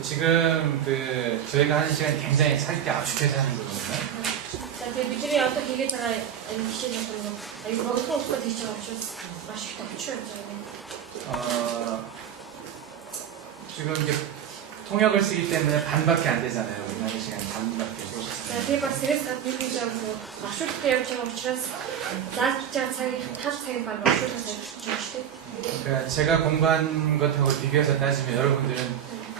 지금 저희가 하는 시간이 굉장히 살기 압축해서 하는 거거든요. За тэгээд бидний одоо хийгээд байгаа энэ жишээ нь бол аюу богино хугацаанд хийж байгаа учраас маш их төвчөө байж байгаа юм. 지금 이제 통역을 쓰기 때문에 반밖에 안 되잖아요. 우리 하는 시간 반밖에. За тэгээд бас сэрээс гадна нэг юм маршруттай явж байгаа учраас зааж байгаа цагийн тал цагийн баг маршрутаас явж байгаа шүү дээ. 그러니까 제가 공부한 것하고 비교해서 따지면 여러분들은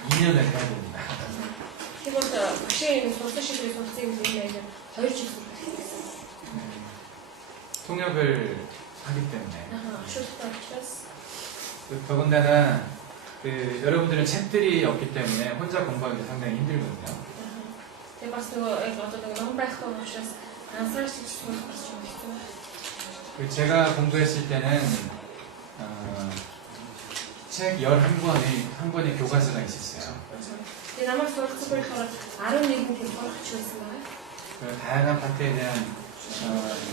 2년을 해야 됩니다. Тэгвэл машин сурсан шилжих сурцыг нэмээд 2 жил сурах гэсэн. 통역을 하기 때문에. маршруттай учраас 더군다나 여러분들은 책들이 없기 때문에 혼자 공부하기도 상당히 힘들거든요. тэгээд бас яг одоо нэг ном байхгүй учраас ансаарч сурах гэж байна. 제가 공부했을 때는 책 11권의 교과서가 있었어요. Тэгээд намайг сургацсан болохоор 11 хэлбэр гарч байсан байна. 다양한 파트에 대한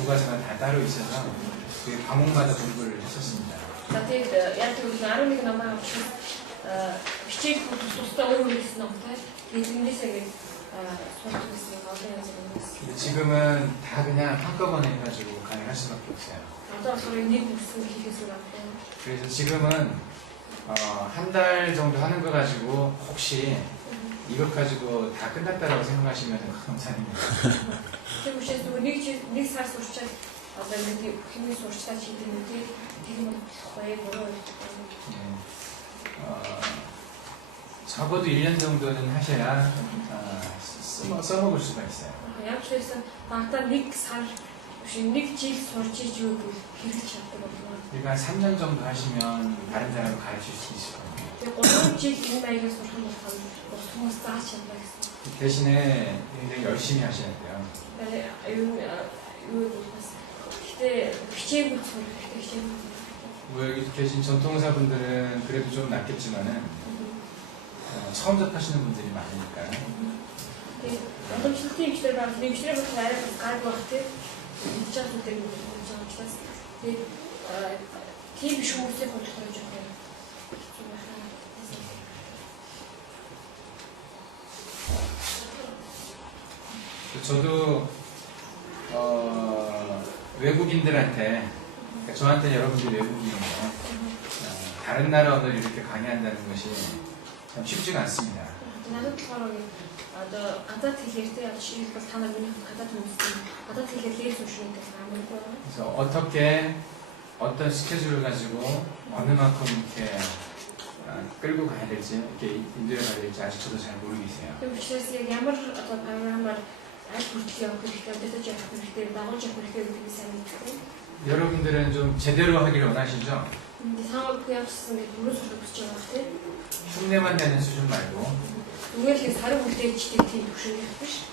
교과서가 다 따로 있어서 과목마다 공부를 했었습니다. За тэгээд яг тэгвэл 11 намайг авч хичээл тусдаа өөр хэлсэн номтой тэндээсээ гээд сурах гэсэн олон янз бүрийн. 지금은 다 그냥 한꺼번에 해가지고 가능할 수밖에 없어요. одоо болохоор нэг бүсгүй хийхээс үүрэгтэй. 그래서 지금은 한 달 정도 하는 거 가지고 혹시 이것 가지고 다 끝났다라고 생각하시면 감사합니다. Тэр учраас нэг сар сурчаад одоо нэг хэмнээ сурчаад хийх юм үү? тийм гоё бороо. 적어도 1년 정도는 하셔야 써먹을 수가 있어요. Яг ч байсан багтаа нэг сар биш нэг жил сурч иж юу хэрэгж чаддаг болно. 그러니까 3년 정도 하시면 다른 사람을 가르칠 수 있을 겁니다. Тэгээд 3 жил энэ маягаар сурах юм бол хүмүүс зааж чадна гэсэн. 대신에 굉장히 열심히 하셔야 돼요. Гэхдээ хичээгүй сурах хэрэгтэй. 뭐 여기 계신 전통사분들은 그래도 좀 낫겠지만은 처음 접하시는 분들이 많으니까. Удамшлалтын хэмжээр байгаа хэмжээр болох арай бас гайг байх тийм хэмжээтэй юм болж байгаа учраас тийм биш хүмүүсийг бодлохоор жоох юм. 저도 외국인들한테 저한테 여러분들이 외국인이에요. 다른 나라 언어를 이렇게 강의한다는 것이 참 쉽지가 않습니다. Надад болохоор одоо гадаад хэлээртэй яг жишээлбэл та нар миний гадаад хүмүүсийн гадаад хэлээр лээс унших гэдэг амаргүй байна. 그래서 어떻게 어떤 스케줄을 가지고 어느 만큼 이렇게 끌고 가야 될지 이렇게 인도에 가야 될지 아직 저도 잘 모르겠어요. Тэр учраас яг ямар одоо програмаар аль хүртэл явах хэрэгтэй, өдөртөж явах хэрэгтэй, дагуулж явах хэрэгтэй гэдгийг сайн мэддэг. 여러분들은 좀 제대로 하기를 원하시죠? 근데 상업부 явуулсан гэж бүрэн сурах гэж байгаа тийм. 흉내만 내는 수준 말고 Зүгээр л сарын үлдээжтэй тийм төвшөөрөх биш.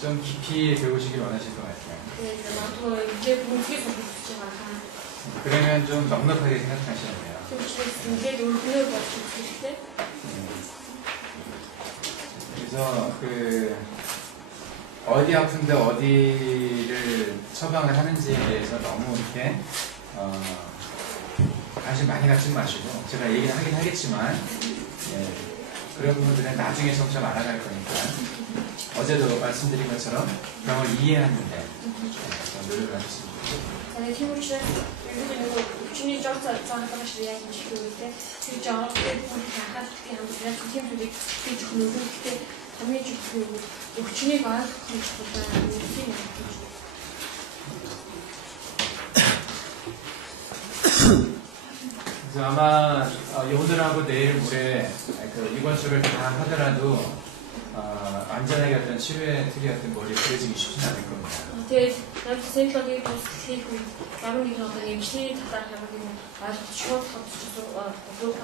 좀 깊이 배우시길 원하실 것 같아요. Тэгээд магадгүй ингээд бүнцгий сурах гэж байгаа. 그러면 좀 넉넉하게 생각하셔야 돼요. Тэр учраас ингээд өргөнөөр болж хэрэгтэй. 그래서 어디 아픈데 어디를 처방을 하는지에 대해서 너무 이렇게 관심 많이 갖지 마시고 제가 얘기는 하긴 하겠지만 그런 부분들은 나중에 점점 알아갈 거니까 어제도 말씀드린 것처럼 병을 이해하는데 노력을 하겠습니다. Тэгээд тийм учраас ерөнхийдөө өчигний жол цаана байгаа шиг яаж юм шиг үүтэй тэр жолтой бүр хахад тийм хамтраад тийм зүйлийг хийж өгнө. Гэхдээ хамгийн чухал нь өчигнийг ойлгох гэж байна. Тийм юм. 그래서 아마 오늘하고 내일 모레 이번 주를 다 하더라도 완전하게 어떤 치료의 틀이 어떤 머리에 그려지기 쉽지는 않을 겁니다. Тэгээд яг сэлбэгийн бас хийх үед ямар нэгэн одоо эмчлийн талаар ямар нэгэн ойлголт шууд тодорхой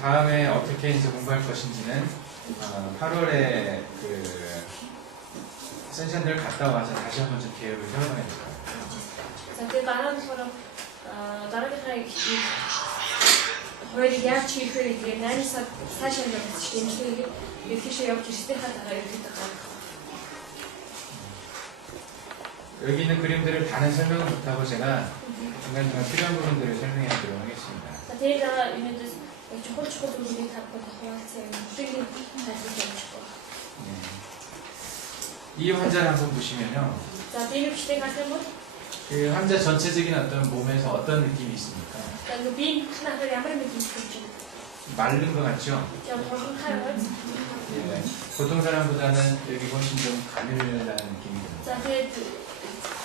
다음에 어떻게 이제 공부할 것인지는 8월에 센션들을 갔다 와서 다시 한번 좀 계획을 세워봐야 될 거예요. За тэгээд дараагийнхаа хоёрыг яаж хийх вэ гэдгийг 8 сар цаашаа явуулж дэмжлэгийг ихэвчлэн явж ирсэнийхаа дараа ихэд гаргах. 여기 있는 그림들을 다는 설명을 못하고 제가 중간중간 필요한 부분들을 설명해 드리도록 하겠습니다. За тэгээд юунаас чухал зүйлийг тавьдаг хаваалцсан юм. Бүгдийг хайрлаж явчих гоо. 이 환자를 한번 보시면요. За энэ хүчтэй харах юм бол 그 환자 전체적인 어떤 몸에서 어떤 느낌이 있습니까? за ингээ биеийн ханахаар ямар мэдээлэл төрж байна. 마른 것 같죠? Яг хурдан хайраад. 예. 보통 사람보다는 여기 훨씬 좀 가늘다는 느낌이 듭니다. За тэгээд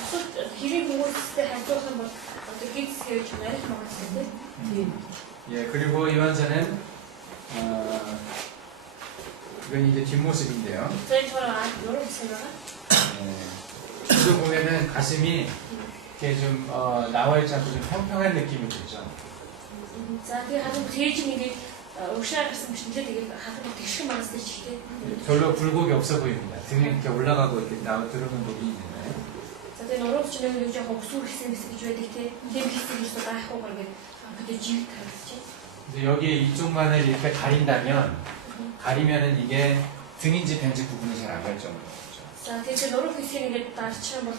бусад хэрэг хүмүүстэй харьцуулах юм бол одоо гидсгэж нарийнх магадгүй тийм. 예, 그리고 이 환자는 이건 이제 뒷모습인데요. За энэ болохоор 여러 гэсэн байгаа. 예, 지금 보면은 가슴이 이렇게 좀 나와 있지 않고 좀 평평한 느낌이 들죠. За тэгээд хадам тээж нэгийг уушаа гарсан бичнэлээ тэгээд хадам тэгшин магастай ч ихтэй. 별로 굴곡이 없어 보입니다. 등이 이렇게 올라가고 이렇게 나와 들어오는 부분이 있는데. За тэгээд нурууч нэг нэг жоохон өсвөр хэсэг гэж байдаг тийм. Тийм хэсэг юусоо байхгүй ингээд бид жиг тавьчих. 근데 여기 이쪽만을 이렇게 가리면은 이게 등인지 배인지 구분이 잘 안 갈 정도죠. За тэгээд нуруу хэсгийг ингээд дарчих юм бол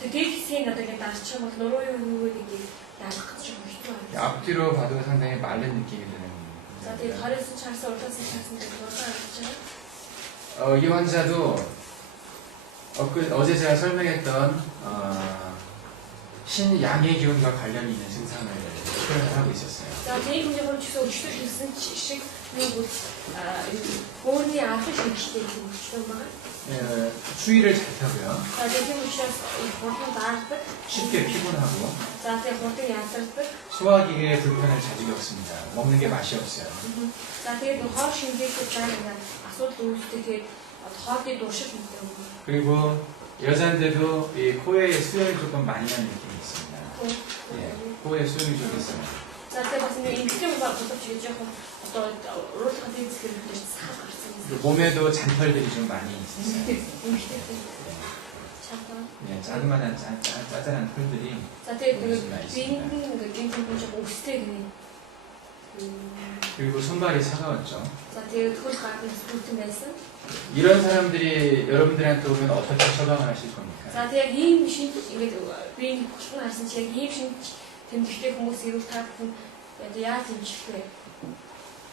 тэгээд хэсгийг одоо ингээд дарчих юм бол нуруу юу гэдгийг ялах гэж хэвчээ байна. 앞뒤로 봐도 상당히 마른 느낌이 드는. За тэгээд хоороос чарсан урдаас чарсан гэдэг нуруу харж байгаа. 이 환자도 어제 제가 설명했던 신양의 기운과 관련이 있는 증상을 표현을 하고 있었어요. За тэгээд хүн ямар ч гэсэн өчтөр хэлсэн шиг нэг өөрний аргыг хэрэгтэй юм байна. 추위를 잘 타고요. За тэгээд учраас хурдан даардаг. 쉽게 피곤하고. За тэгээд хурдан ядардаг. 소화기계에 불편을 자주 겪습니다. 먹는 게 맛이 없어요. За тэгээд хоор шингээхэд байгаа асуудал үүсдэг. Тэгээд хоолны дуушил мэдээ. 그리고 여자인데도 이 코에 수염이 조금 많이 나는 느낌이 있습니다. 예, 코에 수염이 좀 있어요. За тэгээд бас нэг эмгтэй боловч гэж яг одоо уруулах дэвсгэр гэж сахар гарсан. 그리고 몸에도 잔털들이 좀 많이 있어요. Эмгтэй. Чамаа. 예, 자그마한 짜잘한 털들이. За тэгээд биеийн ингээд гинтэн жоо өвстэй гинэ. 그리고 손발이 차가웠죠. За тэгээд хөл гарны бүтэн байсан. 이런 사람들이 여러분들한테 오면 어떻게 처방을 하실 겁니까? За тэгээд ийм шинж ингээд биеийн хөлн харсан чи яг ийм шинж тэмдэгтэй хүмүүс ирүүл таадсан яаж хэмжих вэ?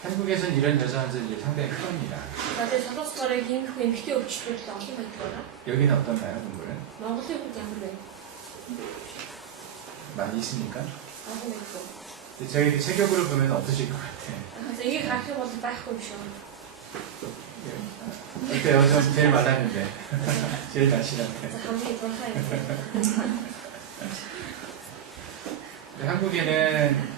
한국에서는 이런 여자 환자들이 상당히 흔합니다. За тэгээд солонгосоор ийм их эмгтэй өвчтүүд олон байдаг байна. 여기는 어떤가요, 동물은? Монголын хувьд ямар вэ? 많이 있습니까? Олон байдаг. 근데 저희 체격으로 보면 없으실 것 같아요. За энийг харах юм бол байхгүй юм шиг. 어때요? 전 제일 말랐는데. 제일 날씬한데. За хамгийн бурхан юм. 한국에는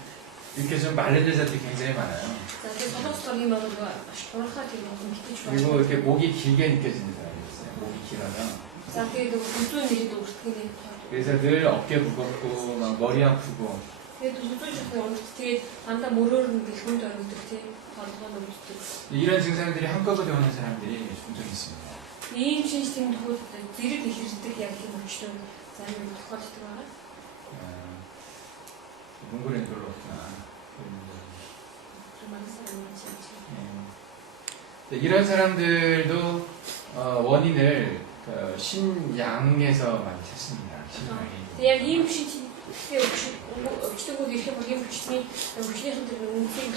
이렇게 좀 마른 여자들이 굉장히 많아요. За тэгээд солонгосоор ийм бол маш бурхан тийм эмгтэйч байна. 그리고 이렇게 목이 길게 느껴지는 사람이 있어요. 목이 길어서. За тэгээд үзүүн нэрээд өөртөө нэг тоо. 그래서 늘 어깨 무겁고 막 머리 아프고. Тэгээд үзүүн жоохон өөрт тэгээд дандаа мөрөөр нэг хүнд ордог тийм толгой нүддэг. 이런 증상들이 한꺼번에 오는 사람들이 종종 있습니다. Ийм шинж тэмдгүүд зэрэг ихэрдэг яг тийм өвчтөн зарим тохиолддог байгаа. 몽골에는 별로 없구나. 네, 이런 사람들도 원인을 신양에서 많이 찾습니다. 신양이. Яг ийм шинж өвчтөнгүүд ирэх юм бол ийм өвчний хүндрэл үнэхээр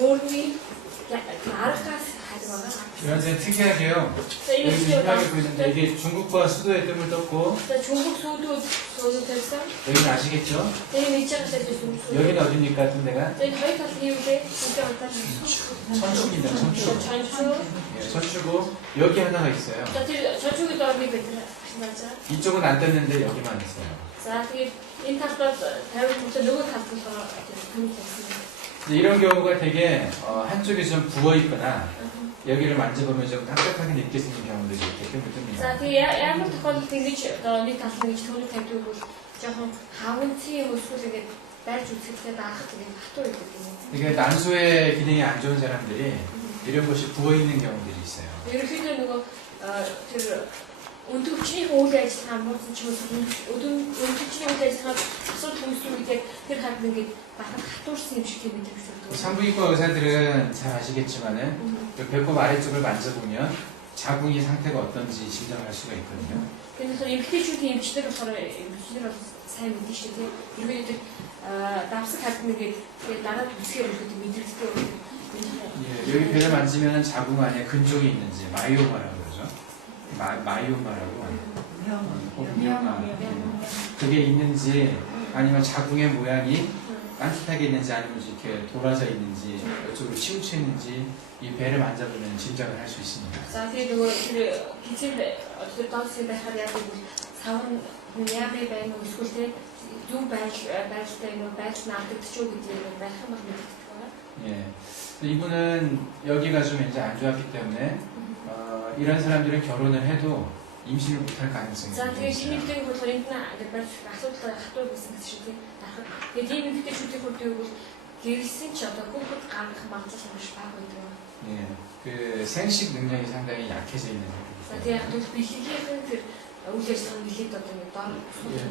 өөрний аргаас хайр байгаа. 이런 데 특이하게요. 여기 신랑이 보이는데 이게 중국과 수도에 뜸을 떴고. За 중국 수도 тавьсан. 여기는 아시겠죠? Тэгээд мэдж байгаа шүү дээ. 여기는 어디입니까? 같은 데가? Тэгээд хоёр талын юу вэ? 진짜 어떤 천추입니다. 천추. 전주. 예, 천추고 여기 하나가 있어요. За тэр 전주기도 орны байдаг 맞아. 이쪽은 안 떴는데 여기만 있어요. За тэгээд энэ талбай тавих бүтэл нөгөө талбайгаа тэмдэг байсан. 이런 경우가 되게 한쪽이 좀 부어 있거나 여기를 만져보면 좀 딱딱하게 느껴지는 경우들이 되게 듭니다. За тэгээд ямар тохиолдолд ингэж нэг талд ингэж төвлөг тавьдаг бол жоохон хаванцын юм эсвэл ингэж байж үзэхдээ даахад тэгээд хатуу байдаг юм. 이게 난소의 기능이 안 좋은 사람들이 이런 곳이 부어 있는 경우들이 있어요. ерөнхийдөө нөгөө тэр өндөгчний үйл ажиллагаа муусан ч өндөгчний үйл ажиллагаа асуудал үүссэн үед тэр хад ингээд батар хатуурсан юм шиг тийм мэдэрч байна. 산부인과 의사들은 잘 아시겠지만은 배꼽 아래쪽을 만져보면 자궁이 상태가 어떤지 진정할 수가 있거든요. 그래서 эмгтээчүүдийн эмчнэр болохоор эмчнэр бол сайн мэдэн шүү дээ. Ерөнхийдөө 납스 같은 게 나라 두께를 그렇게 믿을 예, 여기 배를 만지면 자궁 안에 근종이 있는지 마이오마라고 그러죠. 마이오마라고. 미오마. 그게 있는지 아니면 자궁의 모양이 딴뜻하게 있는지 아니면 이렇게 돌아져 있는지 이쪽으로 치우쳐 있는지 이 배를 만져보면 짐작을 할 수 있습니다. За тэгээд нөгөө тэр гизээ одоо доосыг байхаар яг савн яавэ байна уу эсвэл тэр юу байлтай юм уу байдал нааддаг ч юу гэдгийг байх юм бол мэддэг байна. 예, 이분은 여기가 좀 이제 안 좋았기 때문에 이런 사람들은 결혼을 해도 임신을 못할 가능성이 За тэгээд 있어요. шинэ дээг болохоор энд нь барь асуудал хатуу байсан гэж шиг тийм дарах. Тэгээд ийм дээг шүтэх хүрдэг бол гэрэлсэн ч одоо хүүхэд гаргах магадлал маш бага байдаг. 예, 그 생식 능력이 상당히 약해져 있는 За 거예요. тэгээд яг л бэлгийн тэр үйл ажиллагаа нэлээд одоо нэг дор.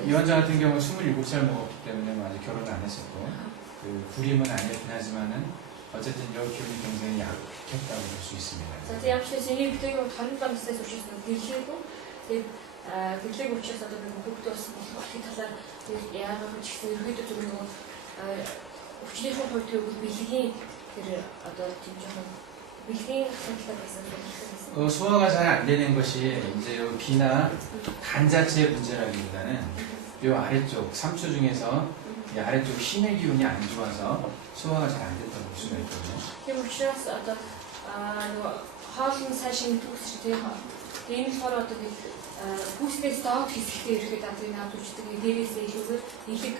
이 원장 같은 경우 27살 먹었기 때문에 아직 결혼을 안 했었고 그 불임은 아니었긴 하지만은 어쨌든 여 기운이 굉장히 약했다고 볼 수 있습니다. За тэгээд ямар ч гэсэн энэ дээг бол 25 наснаас учраас бэлгийгөө тэгээд бэлэг учраас одоо нэг хүүхдээ болсон болохын талаар яагаад ч гэсэн ерөөдөө зөв нэг өвчнийхэн хувьд бол бэлгийн тэр одоо тийм жоохон бэлгийн асуудал байсан 그 소화가 잘 안 되는 것이 이제 요 비나 간 자체의 문제라기보다는 요 아래쪽 3초 중에서 이 아래쪽 신의 기운이 안 좋아서 소화가 잘 안 됐다고 볼 수가 있거든요. тийм учраас одоо нөгөө хоолны сайшин төгсч тийм энэ болохоор одоо хүүхдээс доод хэсэгтээ ирэхэд одоо энэ хад үчдэг дээрээсээ илүүгээр илэг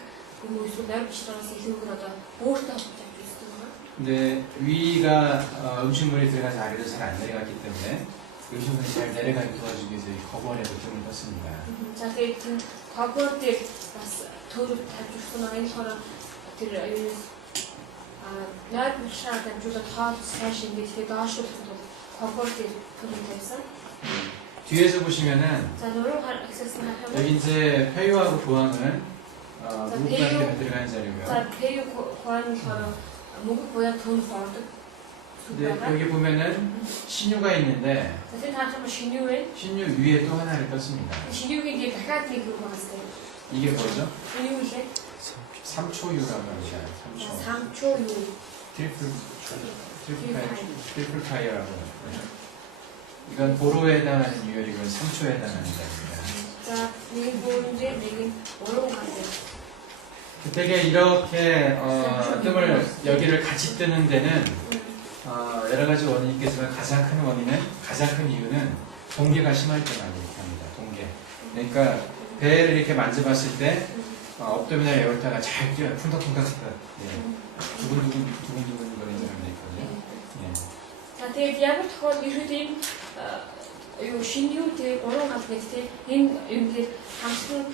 юм уу эсвэл нойр бичраас илүүгээр одоо өөртөө авч явдаг байна. 근데 위가 음식물이 들어가서 아래로 잘 안 내려갔기 때문에 음식물이 잘 내려가게 도와주기 위해서 이 거부원에 보통을 떴습니다. За тэгээд энэ хогвор дээр бас төрөв тавьж өгсөн байгаа. Энэ болохоор тэр юунаас нойр бичраа дамжуулаад хоол сайшин ингээд доошлуулахад бол хогвор дээр төрөв тавьсан. 뒤에서 보시면은 자, 노력 액세스는 하면 여기 이제 폐유하고 부항은 무구관계가 들어가는 자리고요. 자, 배유 고하는 거는 목을 보야 돈 벌도. 근데 여기 보면은 신유가 있는데 사실 다 한번 신유에 신유 위에 또 하나를 떴습니다. 신유에 이제 다가는 게 그거 봤어요. 이게 뭐죠? 신유에 3초유라고 합니다. 3초. 3초 유. 트리플 파이어라고 합니다. 이건 도로에 해당하는 유혈이고 3초에 해당하는 자입니다. 자, 이게 뭐인지 내긴 뭐라고 봤어요. 되게 이렇게 뜸을 여기를 같이 뜨는 데는 여러 가지 원인이 있겠지만 가장 큰 원인은 가장 큰 이유는 동계가 심할 때만 이렇게 합니다. 동계. 그러니까 배를 이렇게 만져봤을 때 업도미널 에어르타가 잘 뛰어요. 쿵덕쿵덕 예. 두근두근 거리는 사람도 있거든요. 예. 자, тэгээд яг л тохиол ерөөд ийм юу шинэ юу тэр уран гал мэт те энэ юм дээр хамтан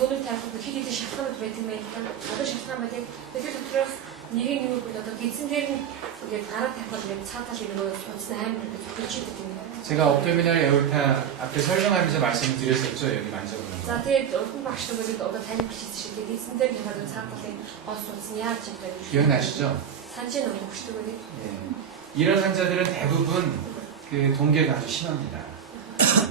төлөв тавих хэд хэдэн шалтгаанууд байдаг юм байна. Одоо шалтгаан байдаг. Тэгэхээр дотроос нэг нь юу бол одоо гизэн дээр нь ингээд гараа тавихад ингээд цаатал нөгөө судас амар ингээд зөвчөж байдаг юм. 제가 업도미널 에어르타 앞에 설명하면서 말씀드렸었죠. 여기 만져보는 거. За тэгээд уран багш нөгөөд одоо тань бичсэн шиг гизэн дээр нэг цааталын гол судас нь яаж чаддаг юм. 기억나시죠? 산지는 혹시 누구니? 예. 이런 환자들은 대부분 그 동계가 아주 심합니다.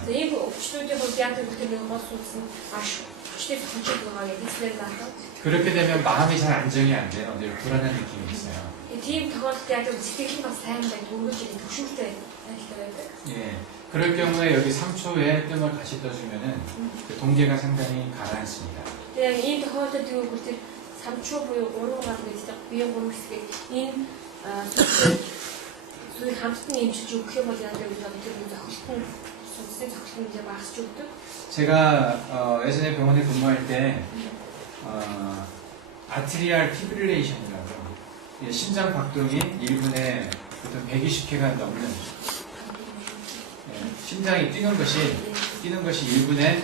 За ийм өвчтүүдийн хувьд яг тэр нэг гол судас нь маш хүчтэй тохиолдож байгаа юм. Эцлэр наатаа. 그렇게 되면 마음이 잘 안정이 안 돼요. 늘 불안한 느낌이 있어요. Тийм тохиолдолд яг сэтгэл нь бас сайн байдаг, өргөж ирэх төвшөлтэй байлтай байдаг. 예. 그럴 경우에 여기 3초에 뜸을 같이 떠주면은 그 동계가 상당히 가라앉습니다. Тэгээ ийм тохиолдолд юу гэвэл тэр 3 буюу 3 гал гэдэг биеийн 3 хэсгийг энэ зүйл хамтдан эмчилж өгөх юм бол яг л тэр зохилтын судасны зохилтын 이제 багасч өгдөг. 제가 예전에 병원에 근무할 때 아트리알 피브릴레이션이라고 심장 박동이 1분에 보통 120회가 넘는 심장이 뛰는 것이 1분에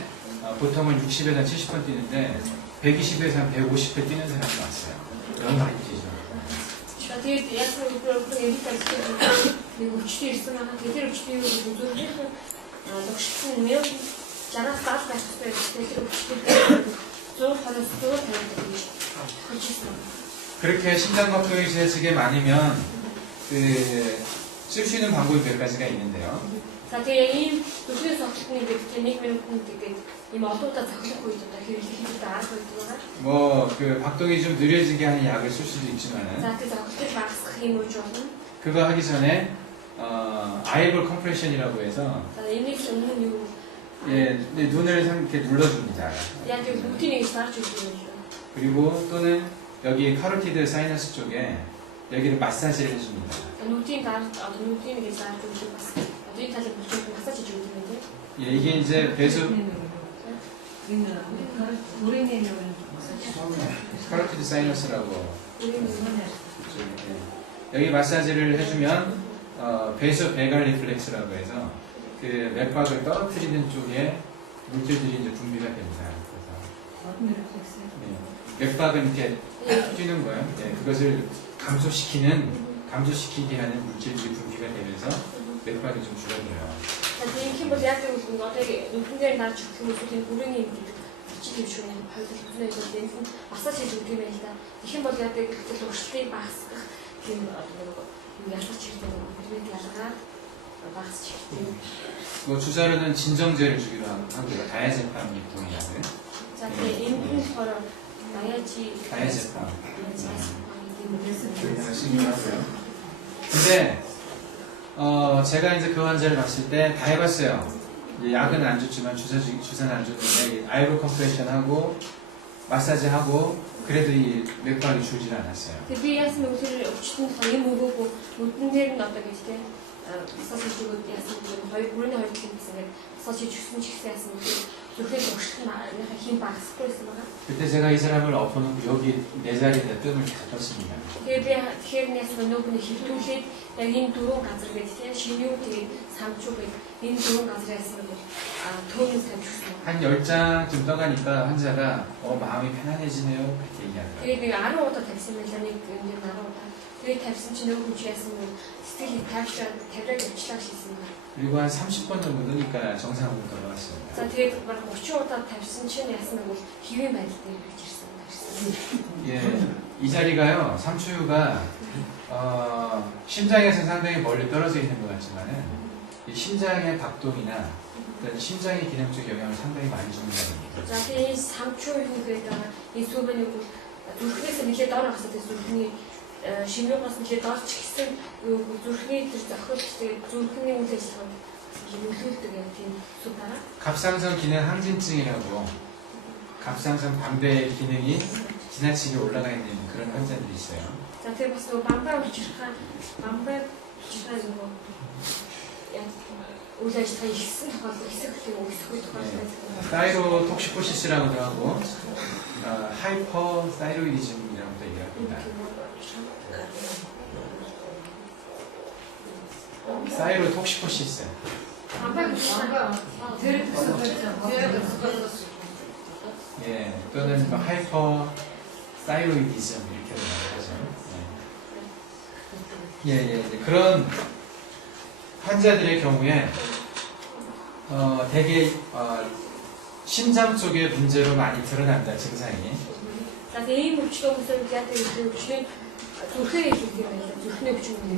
보통은 60에서 70번 뛰는데 120에서 150회 뛰는 사람이 왔어요. 너무 많이 뛰죠. Тэгээд яг нэг хэлсэн нэг өчтөр ирсэн байгаа. Тэр өчтөр юу үзүүлэх логшин нь 60-аас доод байх хэрэгтэй. Тэр өчтөр 120-аас 150 гэж хэлсэн. 그렇게 심장 박동이 지나치게 많으면 쓸 수 있는 방법이 몇 가지가 있는데요. За тэгээ ийм зөвхөн сонгохны гэдэг 1 минут гэдэг ийм одуудаа зохиох үед одоо хэрэглэх арга байдаг байгаа. 뭐 그 박동이 좀 느려지게 하는 약을 쓸 수도 있지만은 За тэгээ зохиолыг багасгах юм уу болно. 그거 하기 전에 아이볼 컴프레션이라고 해서 За энэс өмнө нь юу 예, 내 눈을 이렇게 눌러줍니다. яг тийм бүгдийг сарж өгөх юм л. 그리고 또는 여기 카로티드 사이너스 쪽에 여기를 마사지를 해줍니다. нүдийн дараа одоо нүдийн нэг сарж өгөх бас одоо энэ талыг бүчиг массаж хийж өгөх юм тийм. 예, 이게 이제 배수 카로티드 사이너스라고 여기 마사지를 해주면 배수 배갈 리플렉스라고 해서 그 맥박을 떨어뜨리는 쪽에 물질들이 이제 분비가 됩니다. 그래서 맥박은 이렇게 뛰는 거예요. 네, 그것을 감소시키게 하는 물질들이 분비가 되면서 맥박이 좀 줄어들어요. За тийм юм бол яг л одоо нүднээр дарж өгөх юм бол тийм бүрийн юм гэдэг бичиг хөвшүүний хоёул хэлнэ гэдэг нь массаж хийж өгөх юм байна л да. Их юм бол яг л туршлагыг багасгах тийм одоо ялгаж хэрэгтэй бидний ялгаа багасч хэрэгтэй. 뭐 주사로는 진정제를 주기로 하고요. 다이아제팜이 동의하고요. За тэгээ энэ нь болохоор 다이아제팜. 하고요. 근데 제가 이제 그 환자를 봤을 때 다 해봤어요. 약은 안 줬지만 주사는 안 줬는데 아이볼 컴프레션 하고 마사지 하고 그래도 이 맥박이 줄질 않았어요. би яасан үгээр өвчтөнд юм өгөөгүй нүдэн дээр нь одоо гэж тийм массаж хийж өгөөд яасан бүрийн хоёр гэсэн ингээд массаж хийж өгсөн ч гэсэн яасан зүрхээ туршлах нь хин багасгүй байсан байгаа. 그때 제가 이 사람을 엎어놓고 여기 내 자리에다 뜸을 닫았습니다. Тэгэхээр яасан нөгөөний хөвтүүлээд яг энэ дөрвөн газар гэж тийм шинүү тэгээд самчуу гэж энэ дөрвөн газар яасан бол төөнөөс тавьчихсан. 한 10장쯤 떠가니까 환자가 마음이 편안해지네요. 그렇게 얘기하더라고요. Тэгээд нэг 10 удаа тавьсан байлаа нэг энэ 10 удаа. Тэгээд тавьсан чинь нөгөө хүн яасан нь сэтгэлийг тавьраад явчлаа гэсэн юм. 그리고 한 30번 정도 넣으니까 정상으로 돌아왔습니다. За тэгээд баг 30 удаа тавьсан чинь яасан нь бол хэвийн байдал дээр гэж ирсэн. 예, 이 자리가요, 삼추유가 심장에서 상당히 멀리 떨어져 있는 것 같지만은 이 심장의 박동이나 어떤 심장의 기능 쪽 영향을 상당히 많이 주는 자리입니다. За тэгээд самчуу юу гэдэг нь энэ сүмэний зүрхнээс нэлээд доор хасаад зүрхний шингээс нэлээд доорч гисэн зүрхний тэр зохиолч тэгээд зүрхний үйл ажиллагааг нөлөөлдөг юм тийм сүм байгаа. 갑상선 기능 항진증이라고 갑상선 담배 기능이 지나치게 올라가 있는 그런 환자들이 있어요. За тэгээд бас нөгөө бамбаа учрахаа нөгөө яг үйл ажиллагаа ихсэн тохиолдол хэсэг өсөхгүй тохиолдол. 사이로톡시코시스라고도 하고 하이퍼사이로이디즘이라고도 얘기합니다. 사이로톡시코시스. 예, 또는 하이퍼사이로이디즘 이렇게 하죠. 예, 그런 환자들의 경우에 대개 심장 쪽에 문제로 많이 드러납니다, 증상이. За ийм өвчтөн хүмүүсээр яадаг гэдэг өвчтөн зүрхээ хийх юм байна. зүрхний өвчин юм.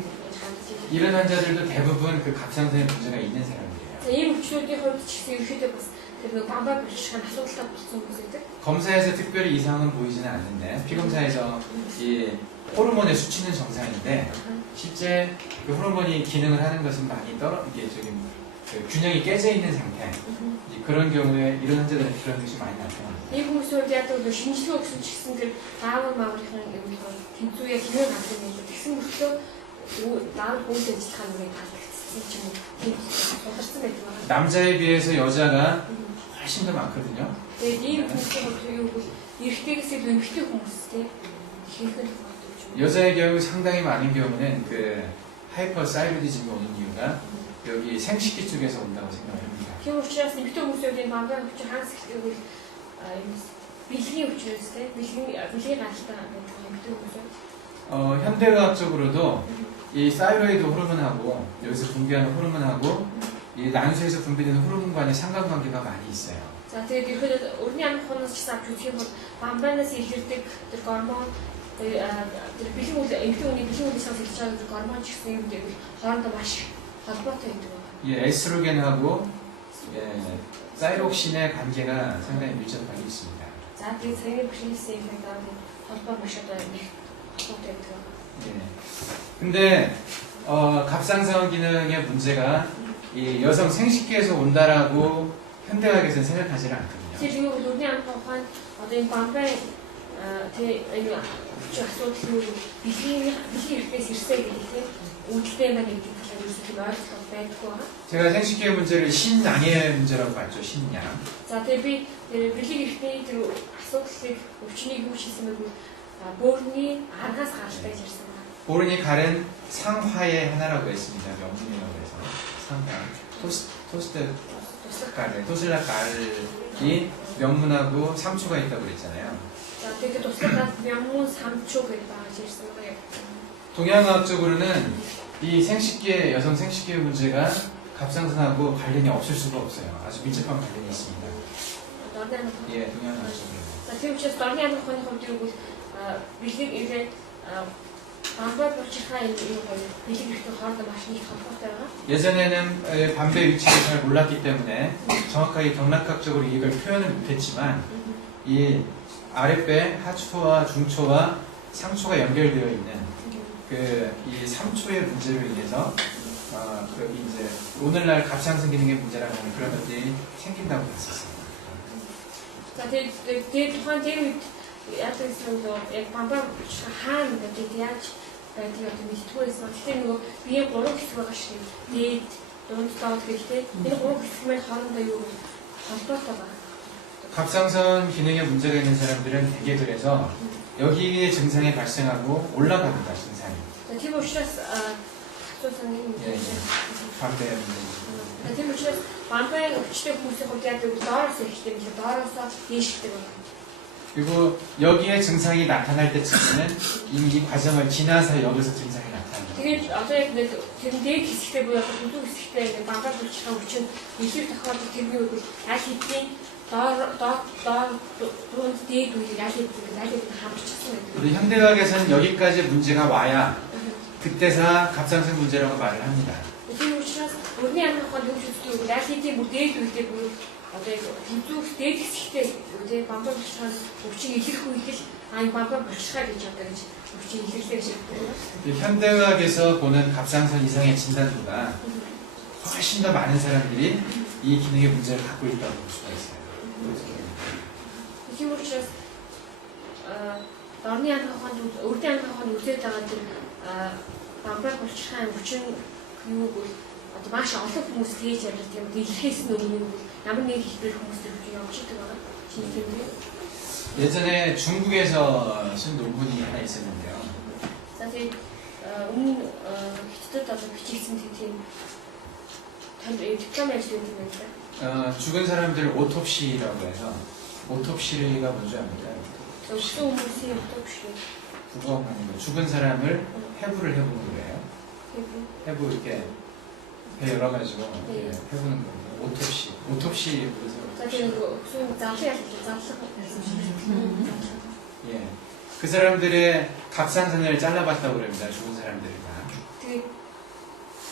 이런 환자들도 대부분 그 갑상선에 문제가 있는 사람들이에요. За ийм өвчнүүдийн хувьд ч гэсэн ерөөхдөө бас тэр нэг бамбаа бэрших асуудалтай болсон хүмүүс байдаг. 검사에서 특별히 이상은 보이지는 않는데 피검사에서 이 호르몬의 수치는 정상인데 실제 그 호르몬이 기능을 하는 것은 많이 이게 저기 그 균형이 깨져 있는 상태. 그런 경우에 이런 환자들은 그런 것이 많이 나타납니다. 이 хүмүүсүүд яадаг бол шинжилгээ өгсөн ч гэсэн тэр даавар мааврын юм бол тэнцвэрээ хэмээн авсан юм. Тэгсэн мөртөө даавар үйл ажиллагааны таалагдсан ч юм уу тодорсон байдаг. 남자에 비해서 여자가 훨씬 더 많거든요. Тэгээд ийм хүмүүсийн юу бол эрэгтэйгээс илүү эмэгтэй хүмүүс тийм ихэнх нь 여자의 경우 상당히 많은 경우는 그 하이퍼사이로디즘이 오는 이유가 여기 생식기 쪽에서 온다고 생각합니다. Тийм учраас эмэгтэй хүмүүсийн бамбаа өвчин ханс гэдэг бол бэлгийн өвчнөөс тийм бэлгийн гаралтай байдаг эмэгтэй хүмүүс. 현대의학적으로도 이 사이로이드 호르몬하고 여기서 분비하는 호르몬하고 이 난수에서 분비되는 호르몬 간의 상관관계가 많이 있어요. За тэгээд ерөөдөө өрний амх хонос ч авч үзэх юм бол бамбанаас илэрдэг тэр гормон тэр бэлгийн үйл эмэгтэй хүний бэлгийн үйл ажиллагааг хэлж байгаа гормон ч гэсэн юм дээр хоорондоо маш холбоотой байдаг. 이 에스트로겐하고 사이록신의 관계가 상당히 밀접하게 있습니다. За тэгээд саяны бэрхшээлтэй инфекцийн холбоо маш одоо их холбоотой байдаг. 예. 근데 갑상선 기능의 문제가 이 여성 생식기에서 온다라고 현대학에서는 생각하지는 않거든요. Тэгэхээр юу бол өрний анх ухаанд одоо энэ бамбай тэг энэ асуудал юу бэлгийн хэрэгтээс ирсэн гэдэг тийм үүдэлтэй байна гэдэг талаар ерөөсөө ойлголт байдаггүй байна. 제가 생식기의 문제를 신양의 문제라고 봤죠. 신양. За тэгээд би бэлгийн хэрэгтээ тэр асуудлыг өвчнийг юу хийсэн бэ? бөөрний аргаас гаралтай гэж ярьсан байна. 보른이 가른 상화의 하나라고 했습니다. 명분이라고 해서 상화. 토슬라 가을이 명문하고 삼초가 있다고 그랬잖아요. За тэгээд туслах 명문 3초 гэдэг байгаа гэж ярьсан байна. 동양의학적으로는 이 생식기의 여성 생식기의 문제가 갑상선하고 관련이 없을 수가 없어요. 아주 밀접한 관련이 있습니다. 예, 동양의학적으로. За тийм учраас дорны амрах ухааны хувьд юу бол бэлэг ингээд бамбай булчирхай энэ бэлэг ихтэй хоорондоо маш их холбоотой байгаа. 예전에는 반배 위치를 잘 몰랐기 때문에 정확하게 경락학적으로 이걸 표현을 못했지만 이 아랫배 하초와 중초와 상초가 연결되어 있는 이 3초의 문제로 인해서 이제 오늘날 갑상선 기능의 문제라는 그런 것들이 생긴다고 봤었습니다. За тэгээд тухайн тэр үед яадаг гэсэн нь яг бамбай хаана гэдэг яаж байдгийг одоо мэдтгүйсэн. Гэхдээ нөгөө биеийн 3 хэсэг байгаа шүү дээ. Дээд, дунд, доод гэхдээ энэ 3 хэсэг маань хоорондоо юу холбоотой байна. 갑상선 기능에 문제가 있는 사람들은 대개 그래서 여기에 증상이 발생하고 올라갑니다. 증상이. За тийм учраас асуусан юм. 반배 문제. Тийм учраас бамбай өвчтэй хүмүүсийн хувьд яадаг доороос ихтэй юм. доороосоо дээштэй байна. 그리고 여기에 증상이 나타날 때쯤에는 이미 이 과정을 지나서 여기서 증상이 나타납니다. Тэгээд одоо яг нэг тэр дээд хэсэгтэй буюу хөдөө хэсэгтэй бамбай булчирхай өвчин илүү тохиолдол тэрний үед аль хэдийн дунд дээд үеийг аль хэдийн хамарчихсан байдаг. 우리 현대의학에서는 여기까지 문제가 와야 그때사 갑상선 문제라고 말을 합니다. Тийм учраас өрний амрах ухаанд юу хийдэг вэ? аль хэдийн бүр дээд үедээ бүр одоо яг хэмжүүх дээд хэсэгтэй үедээ бамбай булчирхай өвчин илэрх үед л энэ бамбай булчирхай гэж одоо гэж өвчин илэрлээ гэж хэлдэг. 현대의학에서 보는 갑상선 이상의 진단도가 훨씬 더 많은 사람들이 이 기능의 문제를 갖고 있다고 볼 수가 있어요. Тийм учраас дорны амрах ухаанд өрний амрах ухаанд үзээд байгаа тэр бамбай булчирхай өвчин юу бол одоо маш олон хүмүүс тэгж ярьдаг юм. Дэлхээс нь өмнө ямар нэг хэлбэр хүмүүстэй явж байгаа байна. 진짜요? 예전에 중국에서 쓴 논문이 하나 있었는데요. 사실 өмнө хятад одоо бичигдсэн тийм танд диплом ажил өгсөн 죽은 사람들 오톱시라고 해서 오톱시가 뭔지 압니까? өгсөн хүмүүсийн 오톱시. 국어 하는 거. 죽은 사람을 해부를 해보는 거예요. 해부 이렇게 배 열어가지고 네. 해보는 거. 오톱시. 오톱시 그래서. 사실 өгсөн заалын 자рлах 예. 그 사람들의 갑상선을 잘라봤다고 그럽니다. 죽은 사람들을 다. 그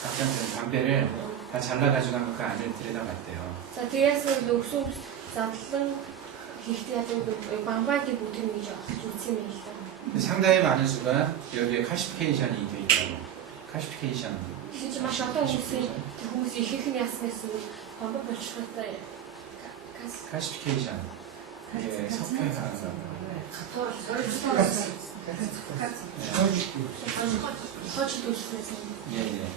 갑상선 반배를 다 잘라가지고 한 그 안을 들여다봤대요. 자, 뒤에서 녹수 자른 기대하던 방방이 모든 일이 좋습니다. 상당히 많은 수가 여기에 칼시피케이션이 돼 있다고. 칼시피케이션. 진짜 막 어떤 хүмүүс ихэнх нь ясна гэсэн бамбай болчихтой 칼시피케이션. 이게 석회가 예, 예.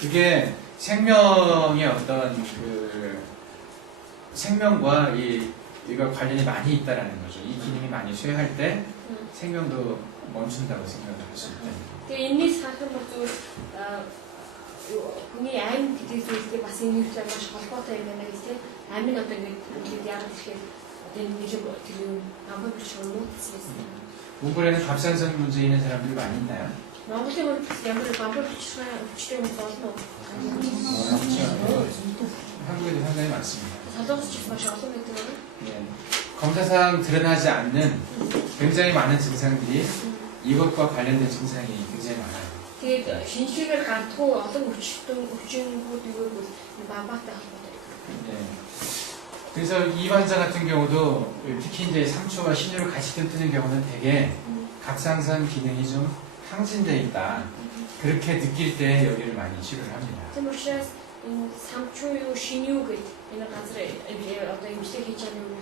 그게 생명의 어떤 그 생명과 이가 관련이 많이 있다라는 거죠. 이 기능이 많이 쇠할 때 생명도 멈춘다고 생각을 할 수 있다. Тэгээ энэс хахын бол хүний айн гэдэг зүйлтэй бас энэ үетэй маш холбоотой юм байна гэсэн. Амин одоо ингээд яагаад тэгэхээр одоо энэ нэг тэр бамбай болчихсон юм гэсэн. 몽골에는 갑상선 문제 있는 사람들이 많이 있나요? Монголын хувьд ямар бамбай болчихсон өвчтэй хүмүүс олон уу? 한국에도 상당히 많습니다. залуучууд маш олон байдаг байна. 예. 검사상 드러나지 않는 굉장히 많은 증상들이 이것과 관련된 증상이 굉장히 많아요. тэгээд шинжилгээгээр гардгүй олон өвчнгүүд 이거 마마다 하거든요. 네. 그래서 이 환자 같은 경우도 특히 이제 상초와 신유를 같이 뜨는 경우는 되게 갑상선 기능이 좀 항진돼 있다. 그렇게 느낄 때 여기를 많이 치료를 합니다. Тийм учраас энэ самчуу юу шинүү гэдэг энэ газар одоо эмчтэй хийж байгаа юм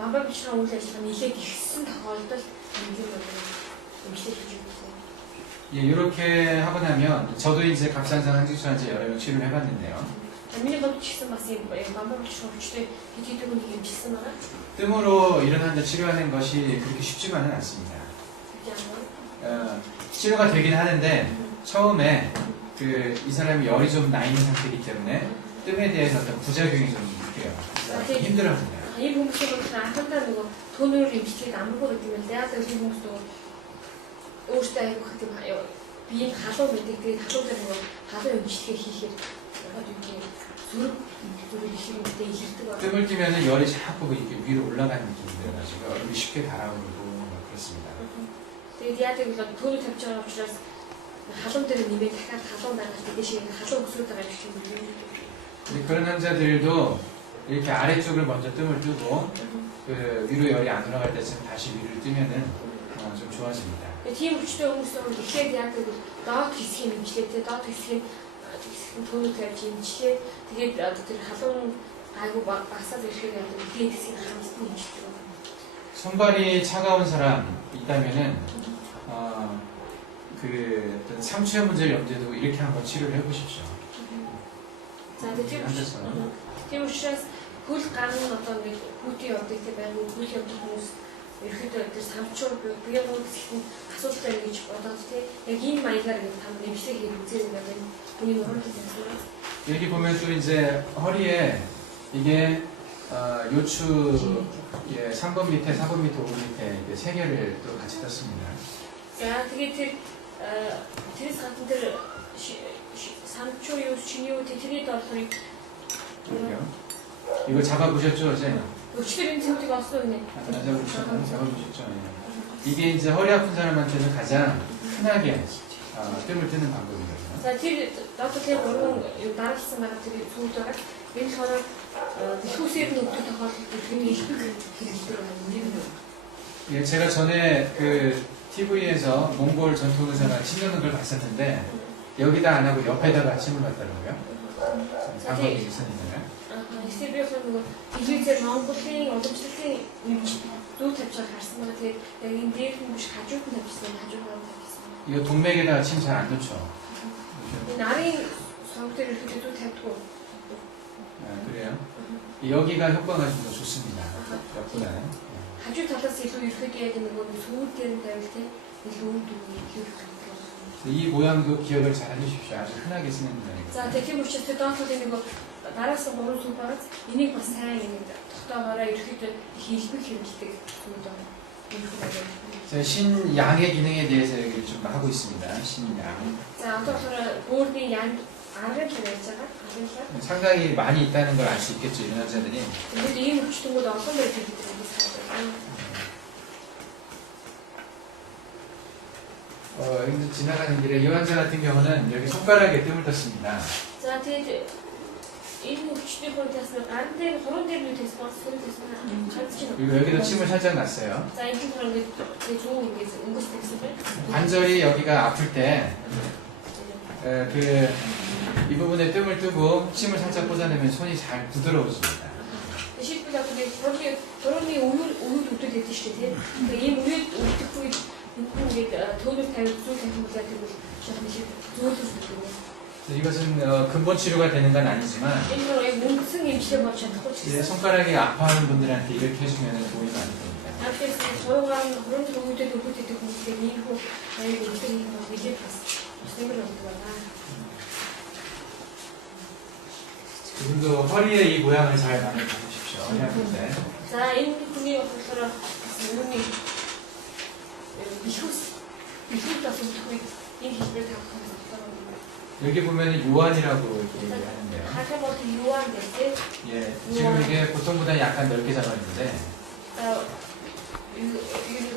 бамбаа бичрэн үйл ажиллагаа нэлээд ихсэн тохиолдолд эмчтэй хийж байгаа. 예, 이렇게 하고 나면 저도 이제 갑상선 항진수환제 여러 명 치료를 해봤는데요. миний бодож гисэн бас юм бамбаа бичрэн өвчтэй хийдэг нэг эмчсэн байгаа. 뜸으로 이런 환자 치료하는 것이 그렇게 쉽지만은 않습니다. 치료가 되긴 하는데 처음에 이 사람이 열이 좀 나 있는 상태이기 때문에 뜸에 대해서 어떤 부작용이 좀 있고요. 그래서 힘들어합니다. 이 хүмүүс도 анхандаа нөгөө төөнөр эмчилгээг амаргүй гэдэг юм л яагаад гэвэл хүмүүс өөртөө аяг хөтөм биеийн халуун байдаг. Тэгээд халуун дээр нөгөө халуун эмчилгээ хийхээр яагаад үгүй зүрх ихтэй ихтэй байна. 뜸을 띄면은 열이 자꾸 이렇게 위로 올라가는 느낌이 들어가지고 얼굴이 쉽게 달아오르고 그렇습니다. Тэгээд яагаад гэвэл төөнөр тавьж байгаа учраас халуун дээр нэмээд дахиад халуун дараад дэше халуун өсрөөд байгаа юм шиг юм. 그런 환자들도 이렇게 아래쪽을 먼저 뜸을 뜨고 위로 열이 안 올라갈 때쯤 다시 위를 뜨면은 좀 좋아집니다. Тийм хүчтэй хүмүүсөө ихэд яг доод хэсгийн эмчлээ доод хэсгийн төөнөд тавьж эмчлээ тэгээд тэр халуун айгу багсаад ирэхээр яг ихэд хэсгийн хамсны эмчлээ. 손발이 차가운 사람 있다면은 어떤 상추의 문제를 염두에 두고 이렇게 한번 치료를 해보십시오. За тийм учраас хөл гарна одоо нэг хүүтийн явдаг тийм байгаад хөл явдаг хүмүүс ерөөдөө тэр самчуур бие мөн асуудалтай гэж бодоод тийм яг ийм маягаар там нэмшлэг хийх үзээр байгаа юм. Хүний нуруу гэсэн. 여기 보면 또 이제 허리에 이게 요추 3번 밑에, 4번 밑에, 5번 밑에 이게 3개를 또 같이 떴습니다. За тэгээд тэр сантан дээр самчуу юу шиний тэтгэж болохоор 여기요. 이거 잡아보셨죠, 어제? өчтөр энэ тэмдэг олсон үнэ. 잡아보셨죠? 예. 이게 이제 허리 아픈 사람한테는 가장 흔하게 뜸을 뜨는 방법입니다. За тэр доктор тэр гурван юу дараалсан байгаа тэр зүйл байгаа. Энэ болохоор диффузер нөхдөд тохиолдолд тэрний илбэг хэрэглэдэг юм. 예, 제가 전에 TV에서 몽골 전통 의사가 침 넣는 걸 봤었는데 여기다 안 하고 옆에다가 침을 넣더라고요. 방법이 있었는데. SBS нөгөө телевизээр Монголын удамшлалын юмч зүү тавьчихаар харсан байгаа. Тэгээд яг энэ дээр нь биш хажууд нь тавьсан, хажууд нь тавьсан. 이거 동맥에다가 침 잘 안 넣죠. Энэ нарын сонг дээр 이렇게 зүү тавьдгүй. 그래요? 여기가 효과가 좀 더 좋습니다. 옆보다는. хажуу талаас илүү ерөөдөө яг нөгөө сүүл дээр нь тавил те илүү дүүний хийх гэдэг. 이 모양도 기억을 잘 해주십시오. 아주 흔하게 쓰는 모양입니다. За тийм учраас тэр доктор нөгөө нараас нь гурван сүүл байгаа. Энийг бас сайн ингэ тогтоогоороо ерөөдөө хийлбэг хэрэглэдэг зүйл байна. 자, 신양의 기능에 대해서 얘기를 좀 하고 있습니다. 신양. 자, 어떤 보호의 양 알을 들었잖아. 알을. 상당히 많이 있다는 걸 알 수 있겠죠, 이런 환자들이. 근데 이 묵치는 것도 어떤 걸 들리더라고 여기서 지나가는 길에 이 환자 같은 경우는 여기 손가락에 뜸을 떴습니다. 자, 근데 이 묵치는 것에서 안 되는 그런 데를 대해서 소리 대해서 그리고 여기도 침을 살짝 놨어요. 자, 이 그런 게 되게 좋은 게 응급스택스를. 관절이 여기가 아플 때 이 부분에 뜸을 뜨고 침을 살짝 꽂아내면 손이 잘 부드러워집니다. 실제로 근데 그런 게 우유도 되듯이 시대. 이 우유 특히 이게 돈을 달고 되는 거 같은 거 이것은 근본 치료가 되는 건 아니지만 손가락이 아파하는 분들한테 이렇게 해주면 도움이 많이 됩니다. 지금도 허리의 이 모양을 잘 많이 보십시오. 허리 아플 때. 자, 이 분이 어떻게 눈이 여기 보면 요한이라고 이렇게 얘기하는데요. 예, 지금 이게 보통보다 약간 넓게 잡았는데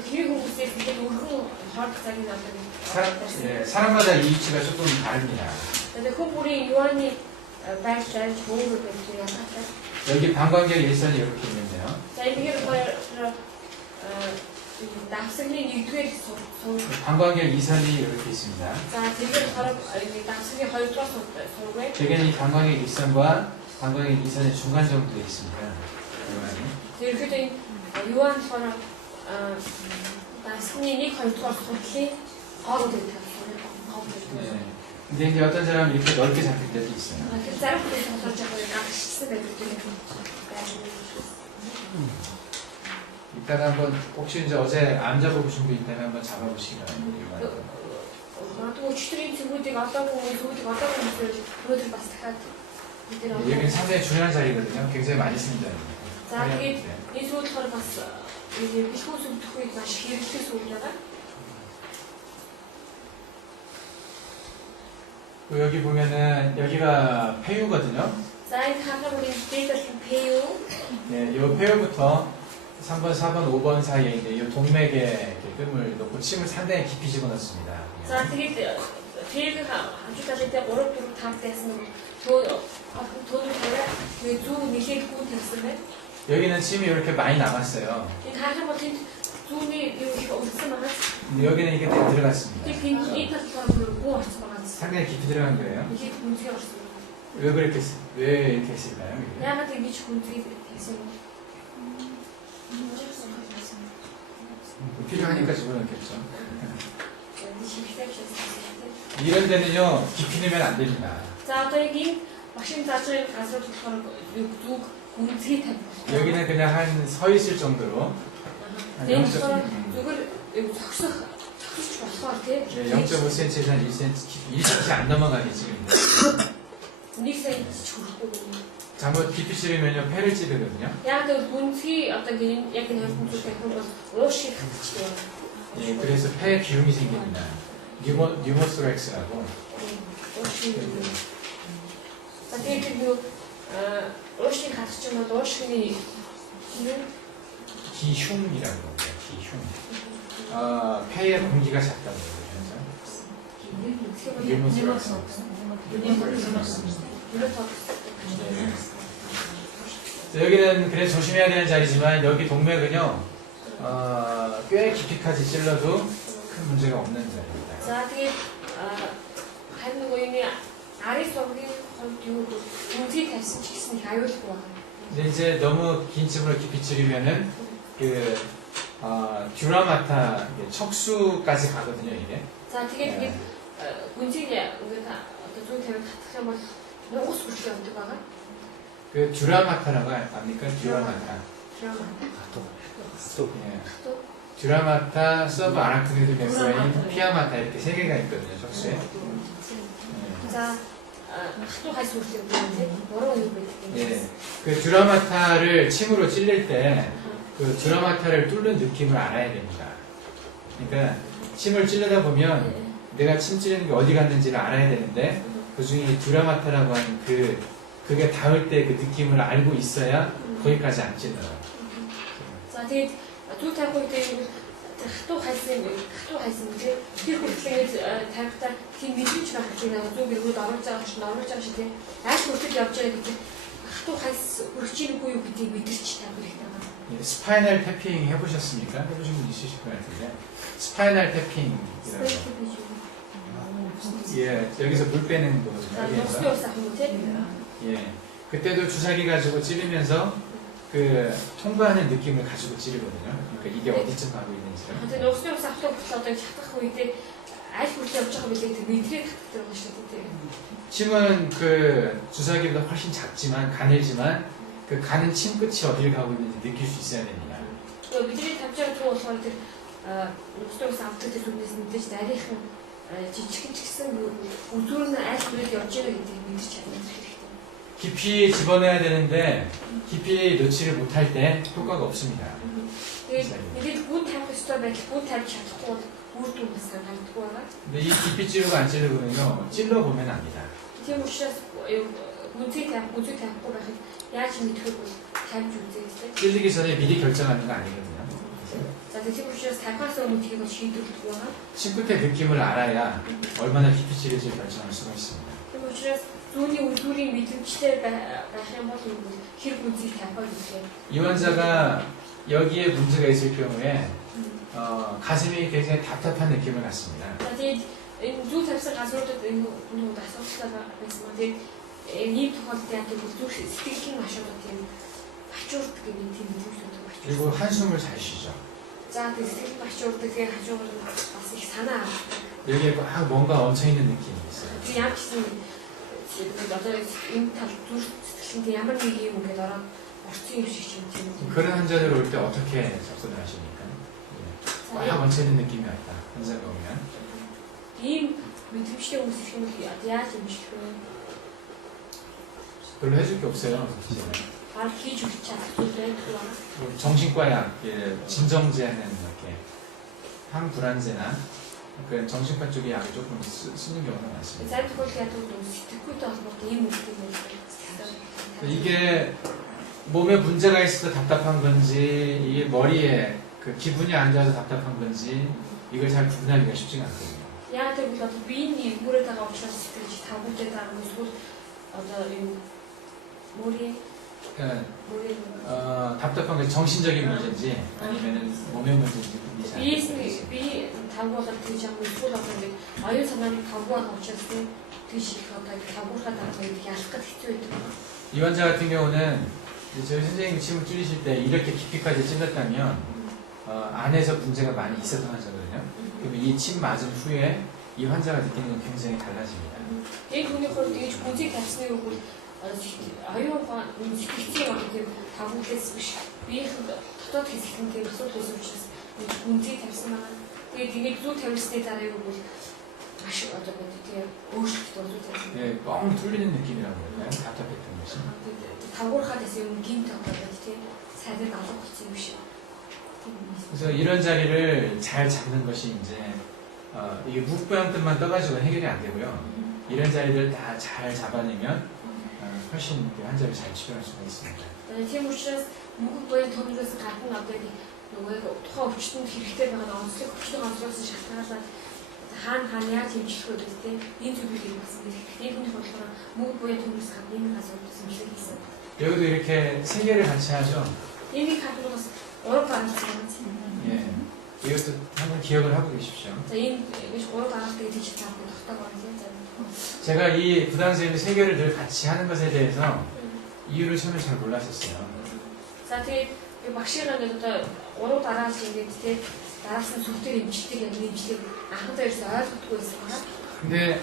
TV хүмүүсээс ингээд өргөн хоолох цагийг надад. 사람마다 이 위치가 조금 다릅니다. 근데 그 우리 요한이 발달 좋은 걸 배우려 하다. 여기 관광객 일선이 이렇게 있는데요. 자, 이게 낙승이 нэгдүгээр суур. 관광객 2선이 이렇게 있습니다. 자, 지금 바로 낙승이 хоёрдугаар суур. 대개는 이 관광객 1선과 관광객 2선의 중간 정도에 있습니다. 이렇게 요한처럼 낙승이 нэг хоёрдугаар суурлын хооронд байдаг. 네. 근데 이제 어떤 사람은 이렇게 넓게 잡힐 때도 있어요. 그 짧은 데서 서로 낙시스 배우들. 이따가 한번 혹시 이제 어제 안 잡아보신 분 있다면 한번 잡아보시기 바랍니다. 또 주들이 주부들이 왔다고 주부들이 왔다고 그들 봤을 때 여기는 상당히 중요한 자리거든요. 굉장히 많이 쓰는 자리입니다. 자, 이게 이 수업처럼 봤어. 이제 비소수 듣고 다시 이렇게 수업이잖아. 여기 보면은 여기가 폐유거든요. 자, 이 가까우는 데이터스 배우. 네, 이 폐유부터 3번, 4번, 5번 사이에 이제 이 동맥에 이렇게 뜸을 놓고 침을 상당히 깊이 집어넣습니다. 자, 되게 배우가 아주까지 때 어렵도록 다 됐으면 돈을 벌어 두 니케고 됐으면 여기는 침이 이렇게 많이 남았어요. 이 가서 뭐 돈이 이렇게 없으면 근데 여기는 이게 다 들어갔습니다. 이 빈이 타서 뭐 없으면 상당히 깊이 들어간 거예요. 이게 문제가 없어. 왜 이렇게 했을까요? 이게? 내가 되게 미치 문제가 있어. 필요하니까 집어넣겠죠. 이런 데는요, 깊이 넣으면 안 됩니다. 자, 또 여기 막심 자체에 가서 두 공지 여기는 그냥 한 서 있을 정도로. 네, 누굴 착수 봤을 때 0.5cm에서 한 1cm, 1cm 안 넘어가게 찌릅니다. 우리사이 좋고. 잘못 깊이 찌르면요, 폐를 찌르거든요. 야, 그 문지 어떤 게 약간 공주 같은 거 러시 같이. 예, 그래서 폐에 기흉이 생깁니다. 뉴모스렉스라고. 근데 그 러시 같이 좀 러시니 기흉이라고 합니다. 기흉. 폐에 공기가 작다고 그러죠. 뉴모스렉스. 여기는 그래서 조심해야 되는 자리지만 여기 동맥은요 꽤 깊이까지 찔러도 큰 문제가 없는 자리입니다. 자, 그게 하는 거 이미 아래쪽에 공지 됐으면 좋겠으니 가요고. 근데 이제 너무 긴 찜으로 깊이 찌르면은 그 듀라마타 척수까지 가거든요 이게. 자, 되게 문제냐 우리가 어떤 되면 다 한번 너무 소리가 안 들어가. 그 듀라마타라고 압니까? 듀라마타. 또 예. 듀라마타, 서브 아라크니드 멤브레인, 피아마타 이렇게 세 개가 있거든요 척수에. 자, 또 할 수 있어요. 여러 의미가 예. 그 듀라마타를 침으로 찔릴 때 그 듀라마타를 뚫는 느낌을 알아야 됩니다. 그러니까 침을 찌르다 보면 내가 침 찌르는 게 어디 갔는지를 알아야 되는데 그 중에 듀라마타라고 하는 그게 닿을 때 그 느낌을 알고 있어야 거기까지 안 찔러요. 자, 되게 또 타고 있대. 또 할수있는데 그리고 그게 다르다. 그 미치지가 않잖아요. 좀 그리고 나올자시대. 아주 어떻게 yap잖아요. 이렇게 또 할수 그렇지는 보여 그때 믿을지 다 그랬다가. 예, 스파이널 태핑 해보셨습니까? 해보신 분 있으실 것 같은데 스파이널 태핑이라고. 예, 여기서 물 빼는 거거든요. 예, 그때도 주사기 가지고 찌르면서 그 통과하는 느낌을 가지고 찌르거든요. 그러니까 이게 어디쯤 가고 있는지를. 근데 녹수용 싹도 어떤 착각하고 이때 아직 볼때 어쩌고 이제 미트에 들어가시는데. 침은 그 주사기보다 훨씬 작지만 가늘지만 그 가는 침 끝이 어디를 가고 있는지 느낄 수 있어야 됩니다. 미트에 답장을 통해서 이제 녹수용 싹도 들어오는데 나리는 지치기치슨 그 우주는 아직 그렇게 어쩌고 이제 미트지 않는. 깊이 집어넣어야 되는데 깊이 넣지를 못할 때 효과가 없습니다. 이게 못 하고 있어, 못 하고 싶고 못 하고 있어, 근데 이 깊이 찌르고 안 찌르고는요 찔러 보면 압니다. 지금 문제 대학고 야심이 들고 잘 준비했어요. 찔리기 전에 미리 결정하는 거 아니거든요. За тийм учраас тавихаас өмнө тийг шийдвэрлэдэг байгаа. 침 끝의 느낌을 알아야 얼마나 깊이 찌를지 결정할 수가 있습니다. Тийм учраас зүүнний үлгүүрийн мэдрэмжтэй байх юм бол хэрэг үзийг тавих хэрэгтэй. 이 환자가 여기에 문제가 있을 경우에 가슴이 굉장히 답답한 느낌을 갖습니다. За тэгээд энэ зүү тавьсан газруудад энэ нүүд асуудалтай байсан ба тэгээд ийм тохиолдолд яг тийм зүү сэтгэлийн ашиглах тийм ачуурдаг гэмээр тийм зүйлүүд байна. 그리고 한숨을 잘 쉬죠. За тэгээд сэтгэл ачуурдаг гэх хажуугаар бас их санаа авдаг. 여기에 막 뭔가 얹혀있는 느낌이 있어요. Тэгээд ямар ч юм одоо энэ тал зүрх сэтгэлд ямар нэг юм ингээд ороод орцсон юм шиг юм тийм. 그런 환자들 올 때 어떻게 접근을 하십니까? 막 얹혀있는 느낌이 왔다. 환자가 오면. ийм мэдрэмжтэй хүмүүс их юм яаж юм шиг вэ? 별로 해줄 게 없어요. 바로 хийж өгч чадахгүй байдаг байна. 정신과약, 진정제하는 이렇게 항불안제나 그 정신과 쪽의 약을 조금 쓰는 경우가 많습니다. Зарим тохиолдолд яг л сэтгэхүйтэй холбоотой ийм үгтэй байдаг. 이게 몸에 문제가 있어서 답답한 건지 이게 머리에 그 기분이 안 좋아서 답답한 건지 이걸 잘 구분하기가 쉽지가 않거든요. Яг тэгвэл одоо биений бүрээд байгаа учраас сэтгэж тавгуудад байгаа юм эсвэл одоо юм 머리에 그러니까 답답한 게 정신적인 문제인지 아니면은 몸의 문제인지 구분이 잘 안 돼요. 비 тавгуулаад тэгж байгаа юм эсвэл одоо ингэ аюул санааны тавгуулах учраас тэгж их одоо тавгуулахад байгаа юм ялах гэж хэцүү байдаг. 이 환자 같은 경우는 저희 선생님이 침을 찌르실 때 이렇게 깊이까지 찔렀다면 안에서 문제가 많이 있었던 환자거든요. 그럼 이 침 맞은 후에 이 환자가 느끼는 건 굉장히 달라집니다. Энэ хүний хувьд ингэж гүнзгий тавьсны үгээр аюулгүй сэтгэцийн юм тавгуулаас биш биеийн дотоод хэсэгт тийм асуудал үүсэх учраас гүнзгий тавьсан байгаа. Тэгээд ингэж зүг тавьсны дараа юу бол маш одоо тийм өөрчлөлт болж байгаа. 네, 뻥 뚫리는 느낌이라고 그럴까요? 답답했던 것이. тавгуурхаад гэсэн юм гинт тоглоод тийм сайдад алга болсон юм шиг. 그래서 이런 자리를 잘 잡는 것이 이제 이게 묵부양뜻만 떠가지고 해결이 안 되고요. 이런 자리를 다 잘 잡아내면 훨씬 환자를 잘 치료할 수가 있습니다. Тийм учраас мөнгө буян төвнөөс гадна одоо нөгөө тухайн өвчтөнд хэрэгтэй байгаа онцлог өвчтөнд онцлогоос шалтгаалаад хаана яаж хэмжих вэ гэдэг энэ зүйлийг бас хэрэгтэй. Энэ хүний бодлого мөнгө буян төвнөөс гадна энэ асуудал зүйлийг хийсэн. 여기도 이렇게 세 개를 같이 하죠. Энийг хадгалах бас 3 гараад 예, 이것도 한번 기억을 하고 계십시오. За энэ биш 3 гараад тэгээд тийч таахгүй тогтоог байна. 제가 이 부담스러운 세 개를 늘 같이 하는 것에 대해서 이유를 처음에 잘 몰랐었어요. За тэгээд багшийн одоо 3 дараас ингэж тэгээд дараас нь сүлдээр имчдэг яг имчдэг анхудаа ерөөс ойлгохгүй байсан байна. 근데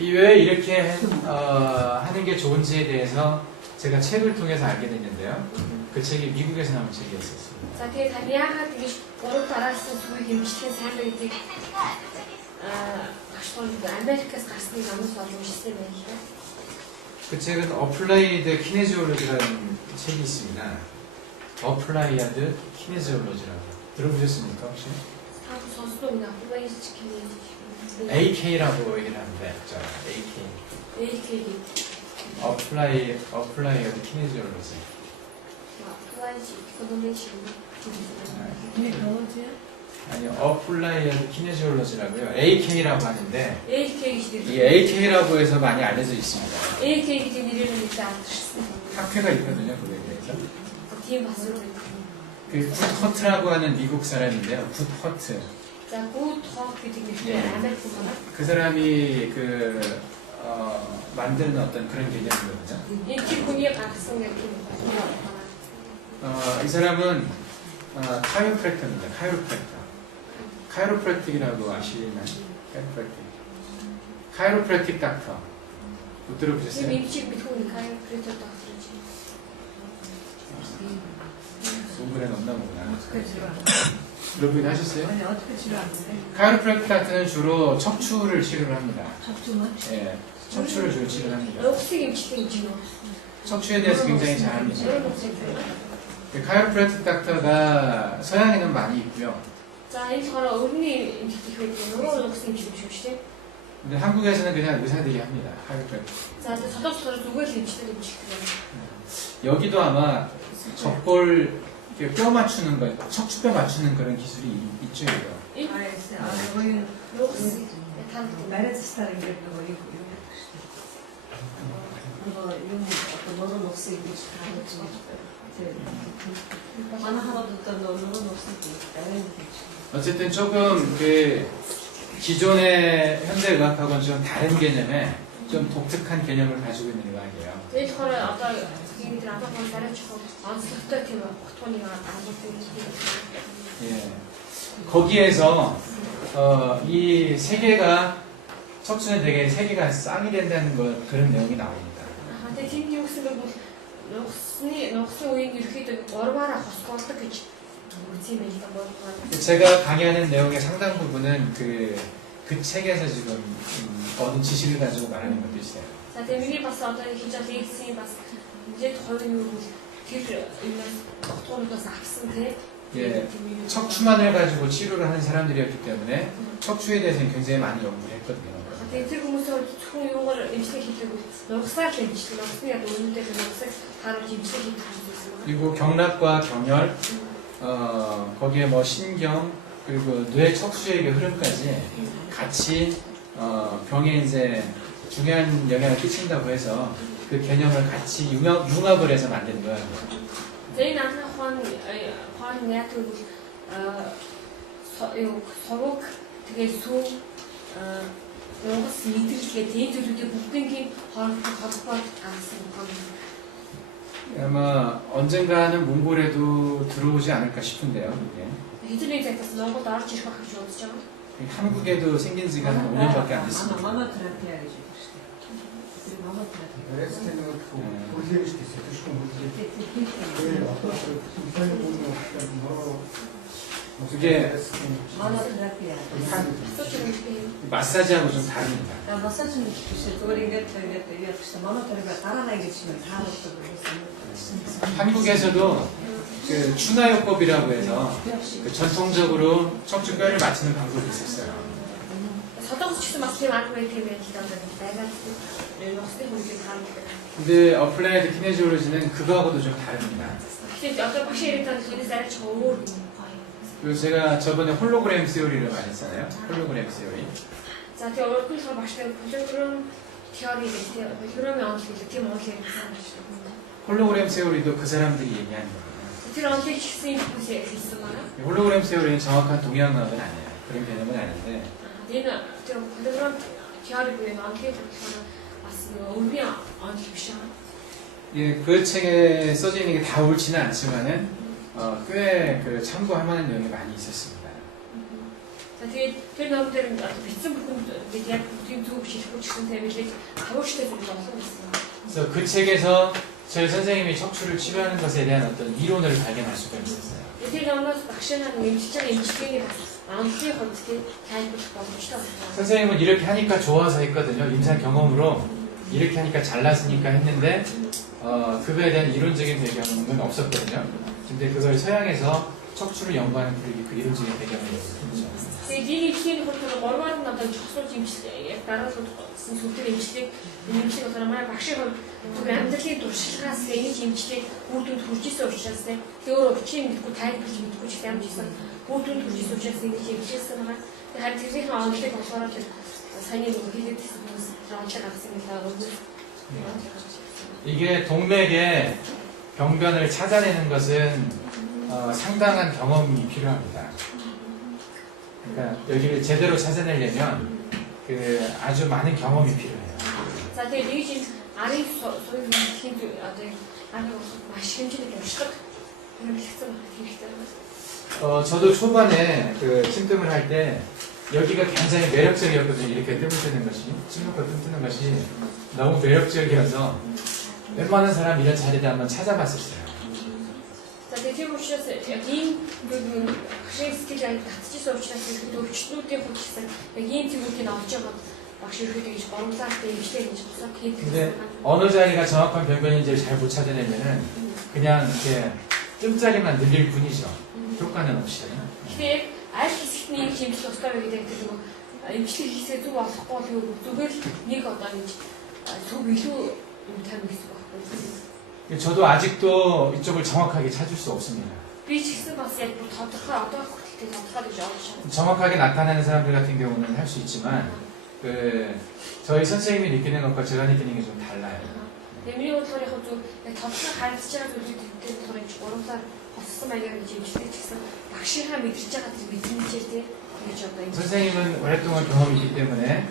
왜 이렇게 하는 게 좋은지에 대해서 제가 책을 통해서 알게 됐는데요. 그 책이 미국에서 나온 책이었었습니다. За тэгээд тань яагаад ингэж 3 дараас нь сүлдээр имчдэг сайн байдгийг 아메리카에서 갔으니 너무 좋아하시는 분이에요. 그 책은 어플라이드 키네지올로지라는 책이 있습니다. 어플라이드 키네지올로지라고 들어보셨습니까 혹시? 다음 선수도 어플라이드 키네지올로지. AK라고 얘기를 하는데, AK. 어플라이드 키네지올로지. 어플라이드 이코노미지. 아니요, 어플라이드 키네지올로지라고요. AK라고 하는데 이 AK라고 AK라고 해서 많이 알려져 있습니다. AK가 이름은 일단 학회가 있거든요, 거기에 대해서. 뒤에 봤어요. 그 굿허트라고 하는 미국 사람인데요. 굿허트. 자, 굿허트 되게 아메리카노. 그 사람이 만드는 어떤 그런 개념이거든요. 이 기분이 각성의 이 사람은 카이로프랙터입니다. 카이로프랙틱이라고 아시나요? 카이로프랙틱 닥터. 못 들어보셨어요? 공부는 없나 보구나. 들어보긴 하셨어요? 아니, 어떻게 치료하는데? 카이로프랙틱 닥터는 주로 척추를 치료를 합니다. 척추는? 예, 척추를 주로 치료를 합니다. 척추에 대해서 굉장히 잘합니다. 카이로프랙틱 닥터가 서양에는 많이 있고요. 자, 이 저는 어른이 너무 녹슨 주시죠. 근데 한국에서는 그냥 의사들이 합니다. 카이로프랙틱. 자, 저도 누구의 김치를 주시고요. 여기도 아마 적골 뼈 맞추는 거, 척추뼈 맞추는 그런 기술이 있죠, 이거. 이 거의 녹스 탄 말해서 스타일인 게 그거 이거 그거 이런 어떤 너는 녹색 이게 다 있지. 하나 듣던 너는 녹색 있다. 어쨌든 조금 그 기존의 현대의학하고는 좀 다른 개념의 좀 독특한 개념을 가지고 있는 의학이에요. 내 저를 아까 얘기들 아까 본 잘해주고 안쓰럽다 팀은 토니가 아무튼 예. 거기에서 이 세 개가 척추는 되게 세 개가 쌍이 된다는 것 그런 내용이 나옵니다. 근데 тийм юу гэсэн бэ? Нухсны үеийн ерөөхдөө урваараа хосгоолдог гэж үзсэн юм байна да. 제가 강의하는 내용의 상당 부분은 그 책에서 지금 얻은 지식을 가지고 말하는 것도 있어요. За тэгээ миний бас одоо хийж байгаа лекцийн бас ингээд хоёр юу тэр юмнаас тогтоонуудаас авсан тий. 예, 척추만을 가지고 치료를 하는 사람들이었기 때문에 척추에 대해서는 굉장히 많이 연구를 했거든요. Тэгээ тэр хүмүүсөө зөвхөн юугаар эмчилгээ хийлээгүй нухсаар л эмчилгээ нухсны яг үнэндээ тэр нухсыг харуулж эмчилгээ хийх гэсэн юм. 그리고 경락과 경혈, 거기에 뭐 신경 그리고 뇌 척수액의 흐름까지 같이 병에 이제 중요한 영향을 끼친다고 해서 그 개념을 같이 융합을 해서 만든 거예요. Тэгээ наадах хон яг тэр совог тэгээ сүү нугас мэдрэлгээ тийм зүйлүүдийг бүгдийн холбоод гаргасан хон. 아마 언젠가는 몽골에도 들어오지 않을까 싶은데요. 이게. хэдний цагтаас Монголд орж ирэх байх гэж бодож байгаа. 한국에도 생긴 지가 한 5년밖에 안 됐습니다. 마마 테라피아 гэж байдаг шүү дээ. 마마 테라피. Рестен нэг хүлээж тийсэн тийм үү? Одоо сайн bunu 그게 마마 테라피아. 마사지하고 좀 다릅니다. 마사지는 비슷해. 그걸 이게 비슷해. 마마 테라피아 따라나 이게 치면 다 먹고 그랬어요. 한국에서도 그 추나요법이라고 해서 그 전통적으로 척추뼈를 맞추는 방법이 있었어요. 서동수 치수 бас тийм арга байт юм байна л да. Байгаад нухсны хүнтэй харуулдаг. 근데 어플라이드 키네지올로지는 그거하고도 좀 다릅니다. 근데 одоо багш яриад түүнээс арай ч өөр. 그리고 제가 저번에 홀로그램 세오리를 말했잖아요. 홀로그램 세오리. За тэгээ өөрөөр багштай 홀ограм теори гэдэг тийм 홀ограмын онол гэдэг тийм онол ярьсан байна шүү дээ. 홀로그램 세오리도 그 사람들이 얘기하는 거예요. Тэр онолыг ч гэсэн юм хэлсэн байна. 홀로그램 세오리는 정확한 동양학은 아니에요. 그런 개념은 아닌데 Энэ тэр 홀ограм теори буюу онолыг болохоор бас өөрийн онол биш аа. 예, 그 책에 써져 있는 게 다 옳지는 않지만은 꽤 그 참고할 만한 내용이 많이 있었습니다. За тэгээд тэр ном дээр бичсэн бүхэнд бид яг тийм зөв шийдэхгүй ч гэсэн тэмүүлээд хавууштай зүйл болсон гэсэн. 그래서 그 책에서 저희 선생님이 척추를 치료하는 것에 대한 어떤 이론을 발견할 수가 있었어요. Тэр номоос багшаа нэмж байгаа эмчилгээний бас онолын хувьд тийм тайлбарлах боломжтой байна. 선생님은 이렇게 하니까 좋아서 했거든요. 임상 경험으로 이렇게 하니까 잘났으니까 했는데 그거에 대한 이론적인 배경은 없었거든요. 근데 그걸 서양에서 척추를 연구하는 그 이론적인 배경을 했죠. Тэгээд энэ эмчилгээний хувьд гурваар нь одоо жогсуулж эмчилгээ яг дараалал сүлтэр эмчилгээг эмчилгээ болохоор манай багшийн хувьд амьдралын туршлагаас энэ эмчилгээг үр дүнд хүрч ирсэн учраас тийм өөрөө өчийн мэдгүй тайлбарлаж мэдгүй ч ямар ч гэсэн үр дүнд хүрч ирсэн учраас энэ эмчилгээсэн байгаа. Тэгээд харин тэрний онолыг болохоор тэр саяны нөгөө хэлээдсэн хүмүүс онолыг авсан юм даа өгнө. 이게 동맥의 병변을 찾아내는 것은 상당한 경험이 필요합니다. 그러니까 여기를 제대로 찾아내려면 그 아주 많은 경험이 필요해요. За тэгээд нэг чинь арын суурь хийх одоо арын маш хэмжээний уншдаг юм хэлсэн хэрэгтэй. 저도 초반에 그 침뜸을 할 때 여기가 굉장히 매력적이었거든요. 이렇게 뜸을 뜨는 것이 침묵과 뜸 뜨는 것이 너무 매력적이어서 웬만한 사람 이런 자리를 한번 찾아봤었어요. За тэгээд тийм учраас яг ийм багшийн скил аяг татчихсан учраас ихэд өвчтнүүдийн хувьд гэсэн яг ийм зүйлүүдийг авч байгаа багш ихэд гэж гомдлаатай имжлэг гэж босоод хийдэг. 근데 어느 자리가 정확한 병변인지를 잘 못 찾아내면은 그냥 이렇게 뜸자리만 늘릴 뿐이죠. 효과는 없이. Тэгэхээр аль хэсэгт нэг хэмжил тустай байдаг гэдэг нэг имжлэг хийсээ зүг болохгүй зүгээр нэг одоо нэг зөв илүү юм тань гэсэн байна. 저도 아직도 이쪽을 정확하게 찾을 수 없습니다. Би ч гэсэн бас яг бүр тодорхой одоо хүртэл тодорхой гэж ойлгож байна. 정확하게 나타나는 사람들 같은 경우는 할 수 있지만 저희 선생님이 느끼는 것과 제가 느끼는 게 좀 달라요. Миний бодлоор яг зөв яг тодорхой харилцаж байгаа зүйлүүдтэй болохоор энэ урамсаар хоцсон маягаар гэж хэлдэг ч гэсэн багшийнхаа мэдэрч байгаа тэр мэдрэмжээр тэгж одоо энэ 선생님은 오랫동안 경험이 있기 때문에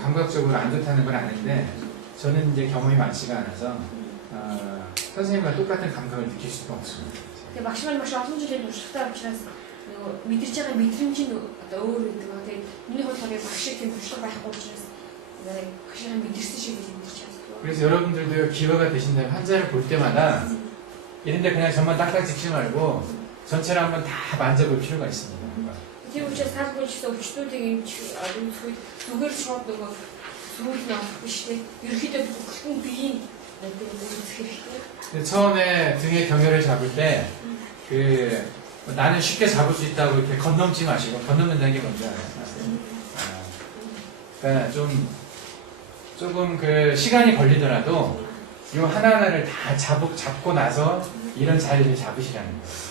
감각적으로 안 좋다는 건 아는데 저는 이제 경험이 많지가 않아서 선생님과 똑같은 감각을 느낄 수가 없습니다. Тэгээ багш маань маш олон жилийн туршлагатай учраас нөгөө мэдэрч байгаа мэдрэмж нь одоо өөр гэдэг ба тэгээ миний хувьд яг багшийн тийм туршлага байхгүй учраас багшийн мэдэрсэн шиг мэдэрч чаддаг. 그래서 여러분들도 기회가 되신다면 환자를 볼 때마다 이런데 그냥 저만 딱딱 찍지 말고 전체를 한번 다 만져볼 필요가 있습니다. Тийм учраас тал бүлчсэн өвчтүүдийг энэ үсгүүд зүгээр шууд нөгөө сүүл нь авах биш те. Ерөнхийдөө бүхэлдэн биеийн үзэх хэрэгтэй. 근데 처음에 등에 경혈을 잡을 때 나는 쉽게 잡을 수 있다고 이렇게 건넘지 마시고 건넘는다는 게 뭔지 알아요? 그러니까 조금 시간이 걸리더라도 이 하나하나를 다 잡고 나서 이런 자리를 잡으시라는 거예요.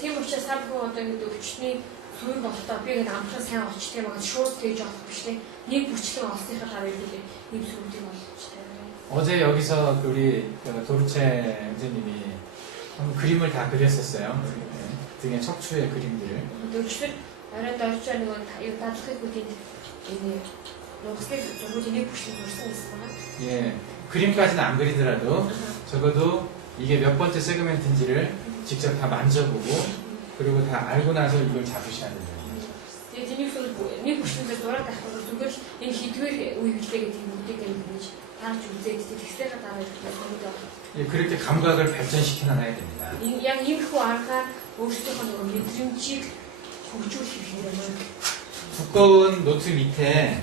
Тийм учраас та бүхэн одоо ингэ өвчтний сүүл болтоо би ингэ амхан сайн очтой байгаа шууд тэгж авах биш те. Нэг бүчлэг олсныхаа дараа ирлээ ийм сүүлдийг олчихтай. 어제 여기서 우리 도르체 형제님이 그림을 다 그렸었어요. 등에 척추의 그림들을. өвчтөр оройд орж байгаа нөгөө юу дадлахыг үгүй энэ нухсыг зөвхөн нэг бүчлэг урсан гэсэн байна. 예, 그림까지는 안 그리더라도 적어도 이게 몇 번째 세그멘트인지를 직접 다 만져보고 그리고 다 알고 나서 이걸 잡으셔야 된다. Тэгээд энийг нэг бүчлэгээр дураад авах зүгээр энэ хідгээр үе хилээ гэдэг юм үгтэй гэж тааж үзээд тэгсээр дараа ирэх. 예, 그렇게 감각을 발전시켜 놔야 됩니다. Яг иймэрхүү аргаар өөрсдийнхөө нөгөө мэдрэмжийг хөгжүүлэх хэрэгтэй. 두꺼운 노트 밑에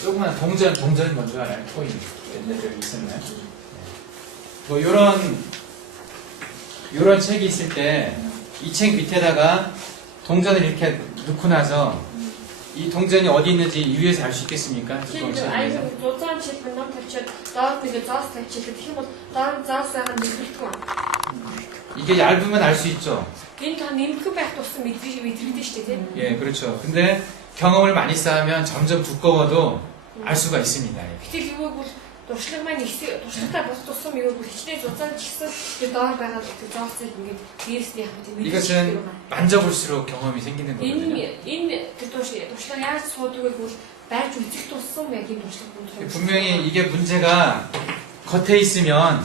조그만 동전 뭔지 알아요? 코인 옛날에 있었나요? 뭐 요런 책이 있을 때 이 책 밑에다가 동전을 이렇게 넣고 나서 이 동전이 어디 있는지 이 위에서 알 수 있겠습니까? 두꺼운 책 위에서. Зузаан чиг ном тавьчаад доод нэг зоос тавьчихлаа. Тэгэх юм бол доод зоос байгаа мэдрэгдэхгүй байна. 이게 얇으면 알 수 있죠. Энэ та нэмэх байх тусам мэдрэгдэн шүү дээ, тийм. 예, 그렇죠. 근데 경험을 많이 쌓으면 점점 두꺼워도 알 수가 있습니다. Гэтэл юу бол туршлага маань туршлагатай болох тусам юу бол хичнээн зузаан ч гэсэн тэр доор байгаа зоосыг ингээд дээсний яг тийм 이것은 만져볼수록 경험이 생기는 거거든요. Энэ тэр туршлага яаж сууддаг вэ? Барьж үзэх тусам яг энэ туршлага بود. 분명히 이게 문제가 겉에 있으면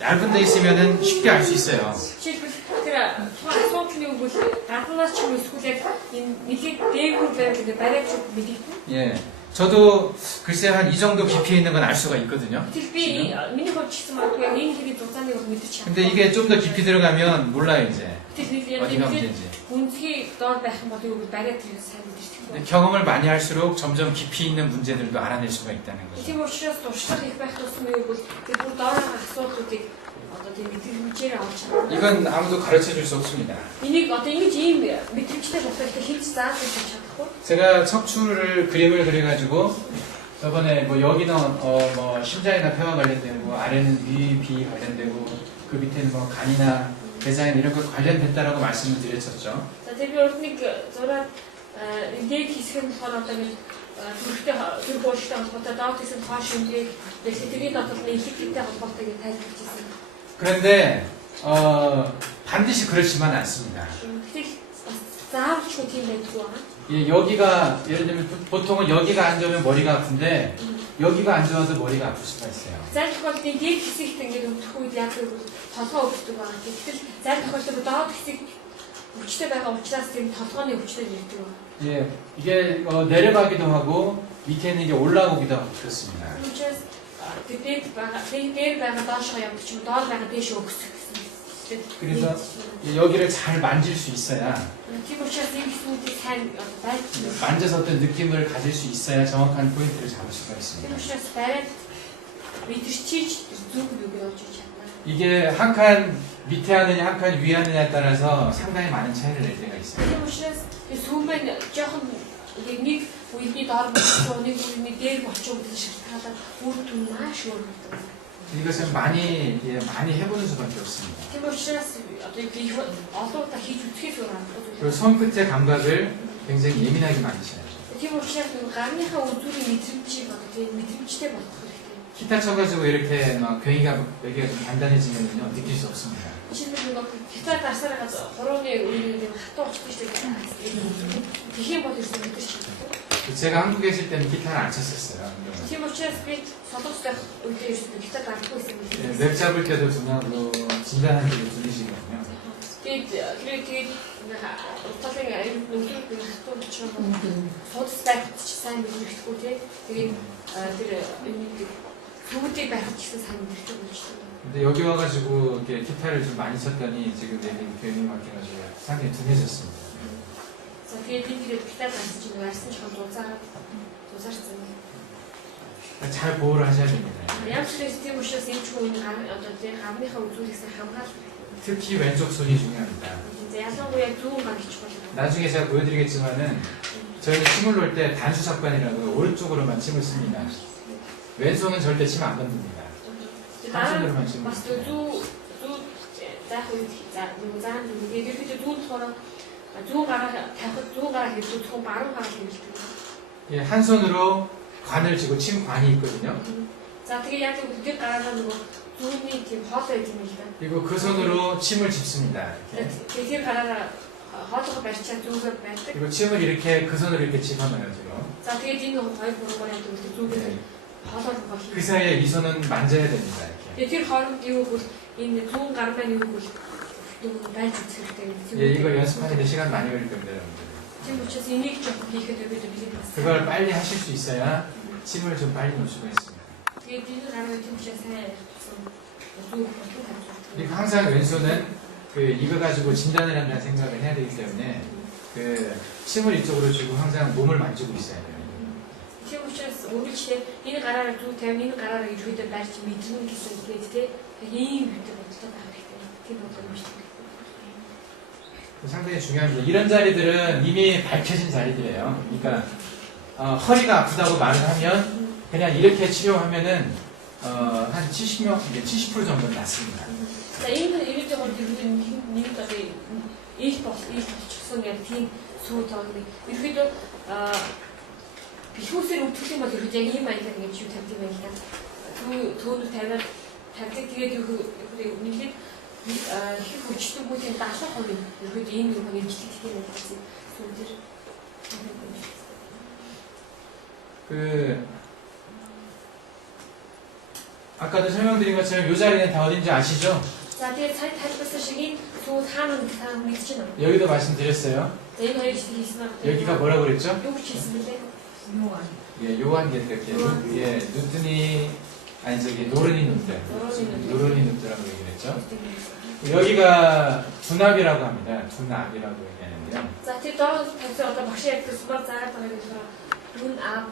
얇은 데 있으면은 쉽게 알 수 있어요. Жишээлбэл тэр асуудлын үг бол гаднаас ч юм эсвэл яг энэ нэгийг дээгүүр байгаад ингээд бариад ч мэдэгдэн. 예. 저도 글쎄 한 이 정도 깊이에 있는 건 알 수가 있거든요. Тэр би миний хувьд ч гэсэн магадгүй яг энэ хэрэг зузааны бол мэдэрч чадсан. 근데 이게 좀 더 깊이 들어가면 몰라요, 이제. Тэр 어디가 нэг 문제인지. үнцгий доор байх юм бол юу бол бариад тэр сайн мэдэрч 근데 чадсан. 경험을 많이 할수록 점점 깊이 있는 문제들도 알아낼 수가 있다는 거죠. Тийм учраас туршлага их байх тусам юу бол тэр бүр доор байгаа асуудлуудыг одоо тийм мэдрэмжээр авч чадна. 이건 아무도 가르쳐 줄 수 없습니다. Энийг одоо ингэж ийм мэдрэмжтэй болохыг хэн ч зааж өгч чадахгүй. 제가 척추를 그림을 그려가지고 저번에 뭐 여기는 뭐 심장이나 폐와 관련되고 아래는 위, 비 관련되고 그 밑에는 뭐 간이나 대사이나 이런 거 관련됐다라고 말씀을 드렸었죠. За тэр би урд нэг зураад ингээд хийсгэн болохоор одоо нэг төр боолтой холбоотой доод хэсэг хоош ингээд тэрний дотор нэг ихтэй холбоотой гэж тайлбарлажсэн. 그런데 반드시 그렇지만 않습니다. Гэтэл заавч тийм байдгүй байна. 예, 여기가 예를 들면 보통은 여기가 안 좋으면 머리가 아픈데 여기가 안 좋아서 머리가 아플 수가 있어요. Зарим тохиолдолд дээд хэсэгт ингээд өвдөх үед яг бол толгоо өвддөг байгаа. Гэтэл зарим тохиолдолд доод хэсэг өвчтэй байгаа учраас тийм толгооны өвчтэй ирдэг байна. 예, 이게 내려가기도 하고 밑에는 이게 올라오기도 하고 그렇습니다. Учраас дээд байгаа доошоо явдаг ч юм доор байгаа дээш өгсөх гэсэн. 그래서 여기를 잘 만질 수 있어야 Тийм учраас энэ хэсгүүдийг сайн байж 만져서 어떤 느낌을 가질 수 있어야 정확한 포인트를 잡을 수가 тийм 있습니다. учраас бариад мэдэрчиж зүг нүгээр олж чадна. 이게 한 칸 밑에 하느냐 한 칸 위에 하느냐에 따라서 상당히 많은 차이를 낼 때가 있어요. Тийм учраас сүүмэн жоохон нэг үений доор болчихсон нэг үений дээр болчихсон гэдэг шалтгаалаад үр дүн маш өөр болдог. 이것은 많이 해보는 수밖에 없습니다. Тийм учраас одоо би олоудаа хийж үзэхээс өөр аргагүй. 그리고 손끝의 감각을 굉장히 예민하게 만드셔야죠. Тийм учраас нэг гарныхаа үзүүрийн мэдрэмжийг одоо тийм мэдрэмжтэй болох хэрэгтэй. 기타 쳐가지고 이렇게 막 여기가 좀 단단해지면요 느낄 수 없습니다. Жишээлбэл нэг гитар дарсараа хорооны үеийн хатуу очдог шүү дээ. Тэхийн бол ирсэн мэдэрч байна. 제가 한국에 있을 때는 기타를 안 쳤었어요. Тийм учраас би солонгос байх үедээ ирсэн гитар дарахгүй байсан юм 예, байна. 맵 잡을 때도 중요하고 진단할 때도 들리시거든요. Тэгээд утгаалын аюул нөлөөг би хатуу очроо судас байхад ч сайн мэдрэхгүй тий. Тэгээд тэр бүгдийг байхад ч гэсэн сайн мэдэрч байгаа шүү дээ. 근데 여기 와가지고 이렇게 기타를 좀 많이 쳤더니 지금 내가 괜히 맡겨가지고 상당히 둔해졌습니다. За тэгээд би тэгээд гитар дарсан чинь арьсан жоохон дузаарсан. 잘 보호를 하셔야 됩니다. Ямар ч гэсэн тийм учраас энэ ч хүн одоо тий гарныхаа үзүүлэлтээс хамгаалж 특히 왼쪽 손이 중요합니다. ялангуяа зүүн гар хич болно. 나중에 제가 보여드리겠지만은 저희는 침을 놓을 때 단수석관이라고 오른쪽으로만 침을 씁니다. 왼손은 절대 침 안 건듭니다. 한손으로만 침을 Бас 씁니다. зүү заах үед за нэг заан тэгээд ерөөдөө зүүн болохоор зүүн гараа тавихад зүүн гараа хийх зөвхөн баруун гараа хийдэг. 예, 한 손으로 관을 쥐고 침관이 있거든요. За тэгээд яг үгээр гараа нөгөө зүүнний тийм хоол байдаг юм л да. 그리고 그 손으로 침을 짚습니다. 이렇게. Тэгээд тэр гараараа хоолоо барьчаа зүүгээр байдаг. 그리고 침을 이렇게 그 손으로 이렇게 집어넣어요 지금. За тэгээд энэ хоёр гурван яг үгээр зүүгээр хоолоо 그 хийх. 사이에 이 손은 만져야 됩니다. 이렇게. Тэгээд тэр хооронд юу бол энэ зүүн гар маань юу бол нөгөө байж үзэх хэрэгтэй. 예, 이거 연습하는데 시간 많이 걸릴 겁니다, 여러분들. Тийм учраас энийг жоохон хийхэд өгөөд бид бас. 그걸 빨리 하실 수 있어야 침을 좀 빨리 놓을 수가 있습니다. Тэгээд энэ гараа тийм учраас сайн зүүн 그리고 항상 왼손은 이거 가지고 진단을 한다는 생각을 해야 되기 때문에 그 침을 이쪽으로 주고 항상 몸을 만지고 있어야 돼요. тийм учраас өөрчлөлт энэ гараараа зүү тавь энэ гараараа ерөөдөө барьж мэдэрнэ гэсэн үгээд те ийм гэдэг бодлоо байх хэрэгтэй. Тийм бодлоо юм шиг. 상당히 중요합니다. 이런 자리들은 이미 밝혀진 자리들이에요. 그러니까 허리가 아프다고 말을 하면 그냥 이렇게 치료하면은 한 70% 정도는 낫습니다. За энэ ерөөдөө бол нэг одоо ил болчихсон яг тийм сүү тоог ерөөдөө бихүүсээр өвдөх юм бол ерөөдөө яг ийм маягаар ингэж юу тавьдаг юм байна. Түүнүүд тавиад тавьдаг тэгээд нэглээд их хүчтэй бүлийн 70% ерөөдөө энэ юм нэмжлэгдэх юм байна. Сүүдэр 아까도 설명드린 것처럼 이 자리는 다 어딘지 아시죠? За тэгээд цай тайлбарсан шиг энэ сүү хаана та мэдчихэж байна. 여기도 말씀드렸어요. За энэ хоёр шиг хийсэн байна. 여기가 뭐라고 그랬죠? Юу ч хийсэн бэлээ. 요한. 예, 요한계 이렇게 예, 누드니 아니 저기 노른이 눕들, 노른이 눕들라고 얘기를 했죠. 여기가 두납이라고 합니다. 두납이라고 얘기하는데요. За тэр доор тавьсан одоо багш яг төсмөр заагаад байгаа гэж дүн аа.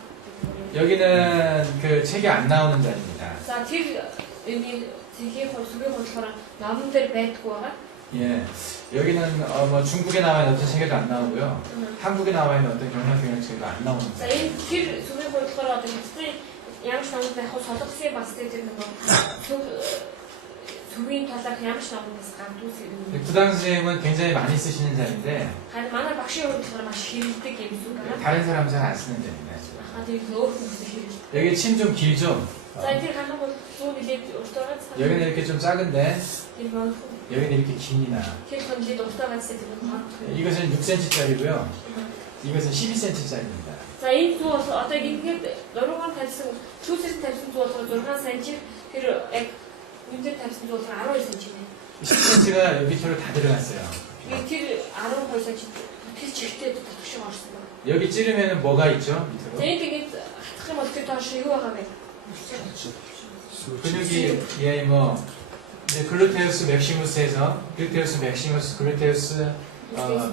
여기는 그 책이 안 나오는 자리입니다. За тэр энэ тэхийн хөлсөгийн болохоор номон дээр байдгүй байгаа. 예, 여기는 뭐 중국에 나와 있는 어떤 책에도 안 나오고요. 한국에 나와 있는 어떤 경영경영책도 안 나오는 За 자리. энэ тэр сүргийн болохоор одоо хэвчээ ямар ч номд байх солонгосын бас тэр нөгөө сүргийн талаар ямар ч номоос гардуус юм. 구당 선생님은 굉장히 많이 쓰시는 자리인데 харин манай багшийн хувьд болохоор маш хэрэгдэг юм зүг байна. 다른 사람 잘 안 쓰는 자리입니다. Тэр өөр хүмүүстэй хэрэгдэг. 여기 침 좀 길죠? За тэр ханаа бол зүүн нэлээд уртаагаад 여기는 이렇게 좀 작은데 тэр маань 여기는 이렇게 깁니다. тэр хон нэлээд уртаагаад тэр маань. 이것은 6cm짜리고요. 이것은 12cm짜리입니다. За энэ зүү бол одоо ингээд дөрвөн тавьсан түүсээс тавьсан зүү бол 6 см тэр яг үнээр тавьсан зүү бол 12 см. 10cm가 여기 밑으로 다 들어갔어요. Тэр 12 см тэр чигтээ татгшиг орсон байна. 여기 찌르면 뭐가 있죠? За 밑으로? энэ тэгээд хатах юм бол тэр доош юу байгаа вэ? 근육이 뭐 이제 글루테우스 맥시무스에서 글루테우스 맥시무스, 글루테우스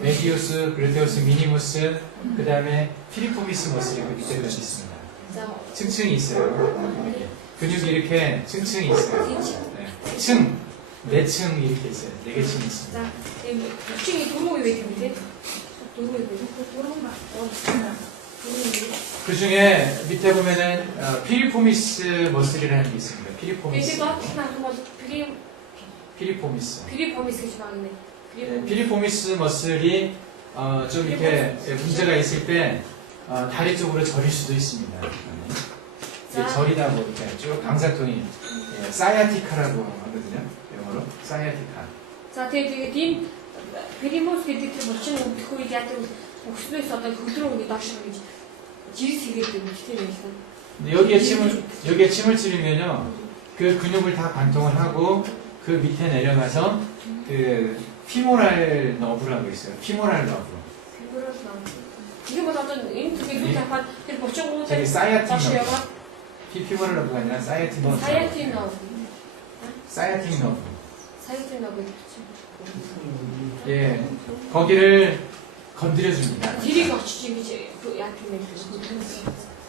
메디우스, 글루테우스 미니무스, 그 다음에 피리포미스 머슬이 그 밑에 이렇게 있습니다. За 층층이 있어요. 근육이 이렇게 층층이 있어요. 네. 층, 4층 이렇게 있어요. 4개 층 있습니다. за энэ хүчний дөрөв юу гэдэг юм бэ? Дөрөв юу? 그런 거. 그 중에 밑에 보면은 피리포미스 머슬이라는 게 있습니다. Эти 피리포미스. доктор нам бол 피리포미스. 피리포미스 гэж байгаа нэ. 네, 피리포미스 머슬이 좀 이렇게 문제가 있을 때 다리 쪽으로 저릴 수도 있습니다. 이게 저리다 보니까 쭉 방사통이 사이아티카라고 하거든요. 영어로 사이아티카. За тэгээд ийм перимус гэдэг чинь булчин өвдөх үед яадаг өкснөөс одоо хөлрөө ингэ доош гэж жирс хийгээд өвдөлтэй байлаа. 근데 여기에 침을 찌르면요, 그 근육을 다 관통을 하고 그 밑에 내려가서 그 피모랄 너브라고 있어요. 피모랄 너브. 이게 뭐 어떤 인 두개 둘 다 그 булчин 저기 өвдөлтэй 사이아틱 다시 너브. 해봐. 피모랄 너브가 아니라 사이아틱 너브. 사이아틴 사이아틱 너브. 너브. 예, 거기를 건드려줍니다. 길이가 очиж ингэж яах юм бэ?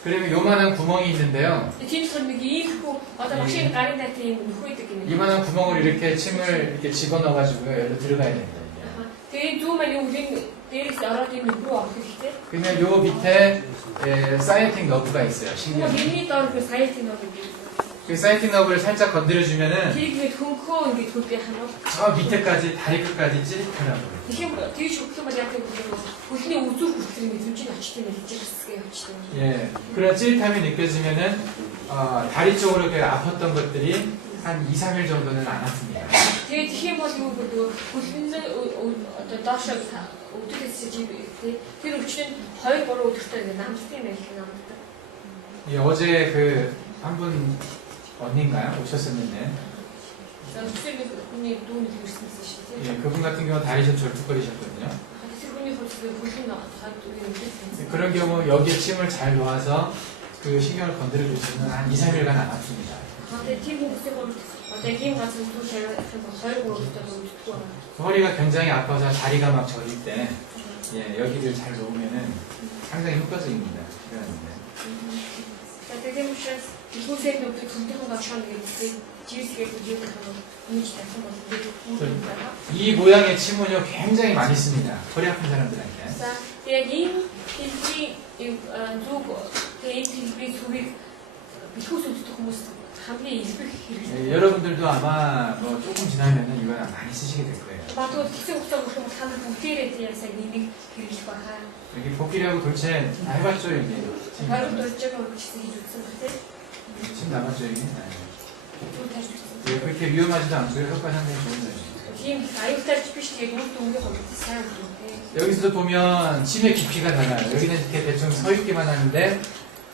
그러면 요만한 구멍이 있는데요. тийм ч нэг ийхүү одоо машин гарын дай тийм нөхөйдөг юм. 이만한 구멍을 이렇게 침을 이렇게 집어넣어가지고요. 여기로 들어가야 됩니다. Тэгээ зүүмэн yung үгийн дээрээс ороод ийм нөхрөө авах хэрэгтэй. 그러면 요 밑에 사이아틱 너브가 있어요. Тэгвэл 신경. миний доор 그 사이아틴 너브 гэдэг. 그 사이아틱 너브를 살짝 건드려주면은 Тэрийг хөнхөө ингэж хөлбөх юм бол 저 밑에까지 다리 끝까지 찌릿하라고. тийм тэгж хөлөх юм бол яг тийм хөлний үзүүр хүртэл мэдрэмж нь очтой нэг жиг хэсгээ очтой. 예, 그런 찌릿함이 느껴지면은 다리 쪽으로 그 아팠던 것들이 한 2, 3일 정도는 안 아픕니다. Тэгээ тэх юм бол юу гэдэг хөлний одоо доошоо өвдөлтөс жиг тэр өвчин 2 3 өдөртөө ингэ намстай юм байх юм намтай. 예, 어제 그 한 분 언니인가요? 오셨었는데 За үсэг хүний дүүний төрснөөс шүү дээ. 예, 그분 같은 경우 다리 좀 절뚝거리셨거든요. Тэр хүний хөлсөөр хөлний хаад үгүй юм. 그런 경우 여기에 침을 잘 놓아서 그 신경을 건드려 주시면 한 2, 3일간 안 아픕니다. 근데 тийм хүмүүсийн бол одоо ийм газар зүйл тавиад 2 3 өдөр өвддөг байна. 허리가 굉장히 아파서 다리가 막 저릴 때 예, 여기를 잘 놓으면은 상당히 효과적입니다. 필요한데. За тийм учраас хүмүүсийн нөхөд хүнтэйг очно гэдэг жирсгээ бүжиг ханаа үүж тавих бол тийм байна. 이 모양의 침은요 굉장히 많이 씁니다. 허리 아픈 사람들한테. За тэгээд ийм хэлбэрийн зүг тэгээд хэлбэрийн сүрийг битгүүс өвддөг хүмүүс хамгийн илбэх хэрэгтэй. 예, 여러분들도 아마 뭐 조금 지나면은 이거 많이 쓰시게 될 거예요. Бадууд хэсэг хугацаа өгөх юм бол та бүгдээрээ тийм яг нэмийг хэрэглэх байхаа. 여기 복귀하고 돌체 다 해봤죠 여기. 침 Харин дөржээг өгчихсэн гэж үзсэн ба тийм. 침 남았죠 여기. Зүг тавьж үзсэн. 예, 그렇게 위험하지도 않고요. 효과 상당히 좋은데. Тийм аюултай биш тэгээд үр дүнгийн хувьд сайн үү. 여기서도 보면 침의 깊이가 달라요. 여기는 이렇게 대충 서 있기만 하는데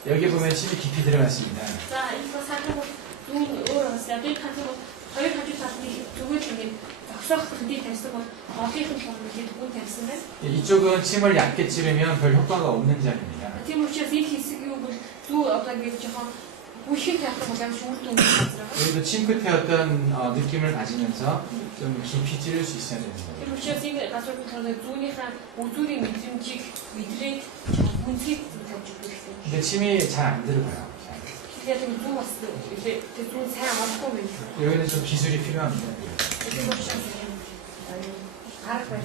여기 보면 침이 깊이 들어갔습니다. За энэ бас хатан зүүн өөр бас яг энэ хатан хоёр хажуу талын зүгээр ингээд зогсоох хөдий тавьсан бол одынх нь бол ихэд хүн тавьсан байна. 예, 이쪽은 침을 얕게 찌르면 별 효과가 없는 자리입니다. Тийм учраас энэ хэсэг юу бол зүү одоо ингээд жоохон үхийг тавих бол ямар ч үр дүнгүй газар. 여기도 침 끝에 어떤 느낌을 가지면서 좀 깊이 찌를 수 있어야 됩니다. Тийм учраас энэ газар болохоор зүүнийхээ үзүүрийн мэдрэмжийг мэдрээд үнцгийг тавьж өгөх хэрэгтэй. 근데 침이 잘 안 들어가요. Тэгээд зүү бас тэр зүү сайн авахгүй байх. 여기는 좀 기술이 필요합니다. Тийм учраас гарах байх.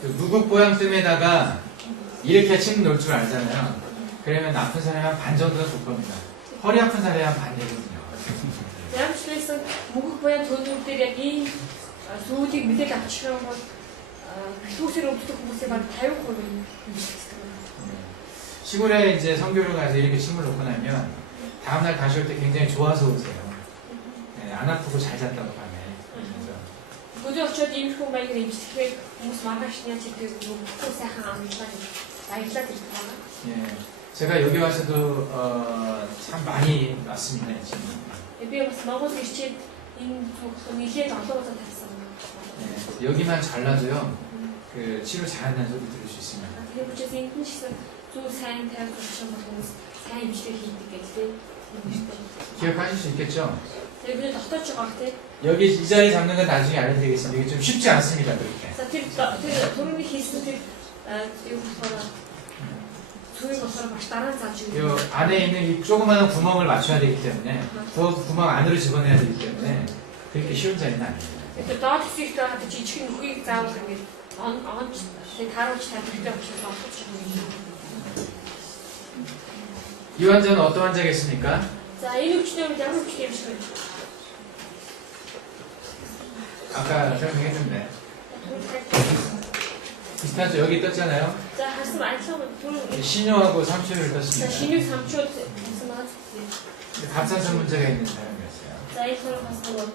그 무국보양뜸에다가 이렇게 침 놓을 줄 알잖아요. 그러면 아픈 사람이 한 반 정도가 좋을 겁니다. 허리 아픈 사람이 한 반 되거든요. Ямар ч байсан мөнгө буян төлөвлөлт дээр яг ийм сүүдийг мэдээд авчих юм бол битүүсээр өвдөх хүмүүсийн баг 50% нэмэгддэг. 시골에 이제 선교를 가서 이렇게 침을 놓고 나면 다음날 다시 올 때 굉장히 좋아서 오세요. 네, 안 아프고 잘 잤다고 밤에. Өдөр очиод иймэрхүү маягаар имжлэхээр хүмүүс маргааш нь ч гэдэг өвдөхгүй сайхан амлаа гэж баярлаад ирдэг байна. 예, 제가 여기 와서도 참 많이 왔습니다. 지금. Би бас Монгол ирчээд энэ зөвхөн нэлээд олон удаа тавьсан. 예, 여기만 잘라도요. 그 치료 잘한다는 소리 들을 수 있습니다. Тэгээд учраас энэ нь ч гэсэн зөв сайн тавих гэж юм хүмүүс сайн имжлэг хийдэг гэдэг тийм. 기억하실 수 있겠죠? Тэгээд бид дотоодж байгаа гэх тийм. 여기 이 자리 잡는 건 나중에 알려드리겠습니다. 이게 좀 쉽지 않습니다. 그렇게. За тэр түрүүний хийсэн тэр юу болохоор 소위 것처럼 막 다른 자주. 이 안에 있는 이 조그마한 구멍을 맞춰야 되기 때문에 그 구멍 안으로 집어내야 되기 때문에 그렇게 쉬운 자리는 아닙니다. 그 다트식도 하도 지치는 후에 싸우는 게 언, 그 다루지 잘 그때 없어서 없었죠. 이 환자는 어떤 환자겠습니까? 자, 이 өвчнөөр ямар өвчтэй юм шиг байна. 아까 설명했는데 비슷하죠? 여기 떴잖아요. 자, харсан ажлын түр 신효하고 삼초를 자, 떴습니다. шинийг самчууд гэсэн байгаа зүгтээ. 갑상선 문제가 있는 사람이었어요. За, энэ хоёр бас нөгөө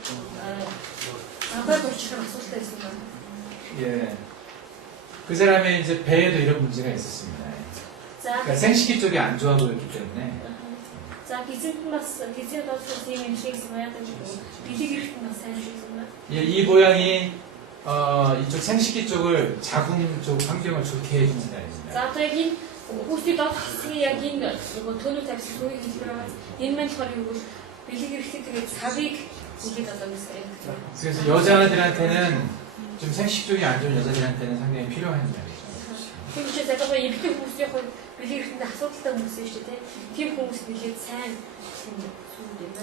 анхаар болчихсон асуудалтай байсан байна. 예. 그 사람의 이제 배에도 이런 문제가 있었습니다. За, 그러니까 생식기 쪽이 안 좋아 보였기 때문에 за гизэнт бас гизэн доосоос юм шигсэн байдаг юм. Билэг ирэхэд бас сайн шигсэн байна. 예, 이 모양이 이쪽 생식기 쪽을 자궁 쪽 환경을 좋게 해주는 다입니다. За, одоо яг энэ хүүхдийн доод хэсгийн яг энэ нөгөө төнөв тавьсан түүхийг хэлбэр байгаа. Энэ маань болохоор юу вэ? Билэг ирэхэд тэгээд савыг үгээд одоо гэсэн юм. 그래서 여자들한테는 좀 생식 쪽이 안 좋은 여자들한테는 상당히 필요한 약이죠. Тийм учраас яг одоо эмэгтэй хүмүүсийн хувьд билэг ирэхэд асуудалтай хүмүүс юм шүү дээ. Тийм хүмүүс билээд сайн юм.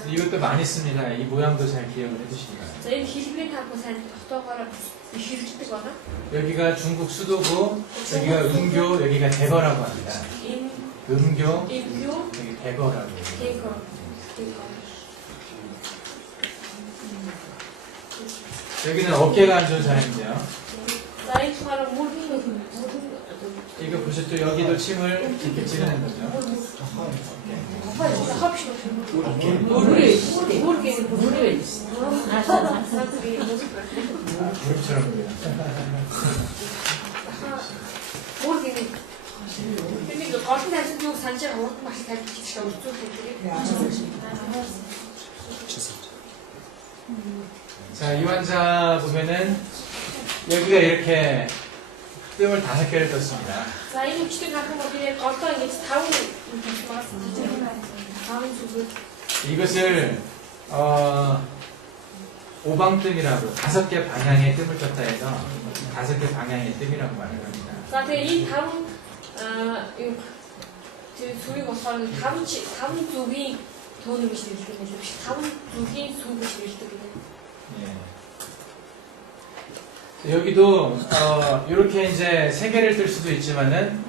이것도 많이 씁니다. 이 모양도 잘 기억을 해두시기 바랍니다. За, энэ хэлбэрийн таагүй сайн тогтоогоор их хэрэгждэг байна. 여기가 중국 수도고 여기가 은교, 여기가 대거라고 합니다. Энэ 은교, эмхүү 여기 대거라고. тэйко. 여기는 어깨가 안 좋은 사람인데요. За, энэ болохоор мөрөн 이거 보셨죠? 여기도 침을 이렇게 찌르는 거죠. 무릎처럼 보여요. 자, 이 환자 보면은 여기가 이렇게 뜸을 5개를 떴습니다. За, энэ үчтэг харах юм бол яг одоо ингэж 5 зүгэл 이것을 오방뜸이라고 5개 방향의 뜸을 떴다 해서 5개 방향의 뜸이라고 말을 합니다. За, тэгээ энэ 5 зүгийг болохоор 5 зүгийн төөнөг гэж нэрлэдэг юм биш. 5 зүгийн сүг гэж нэрлэдэг гэдэг. 예. 여기도 이렇게 이제 3개를 뜰 수도 있지만은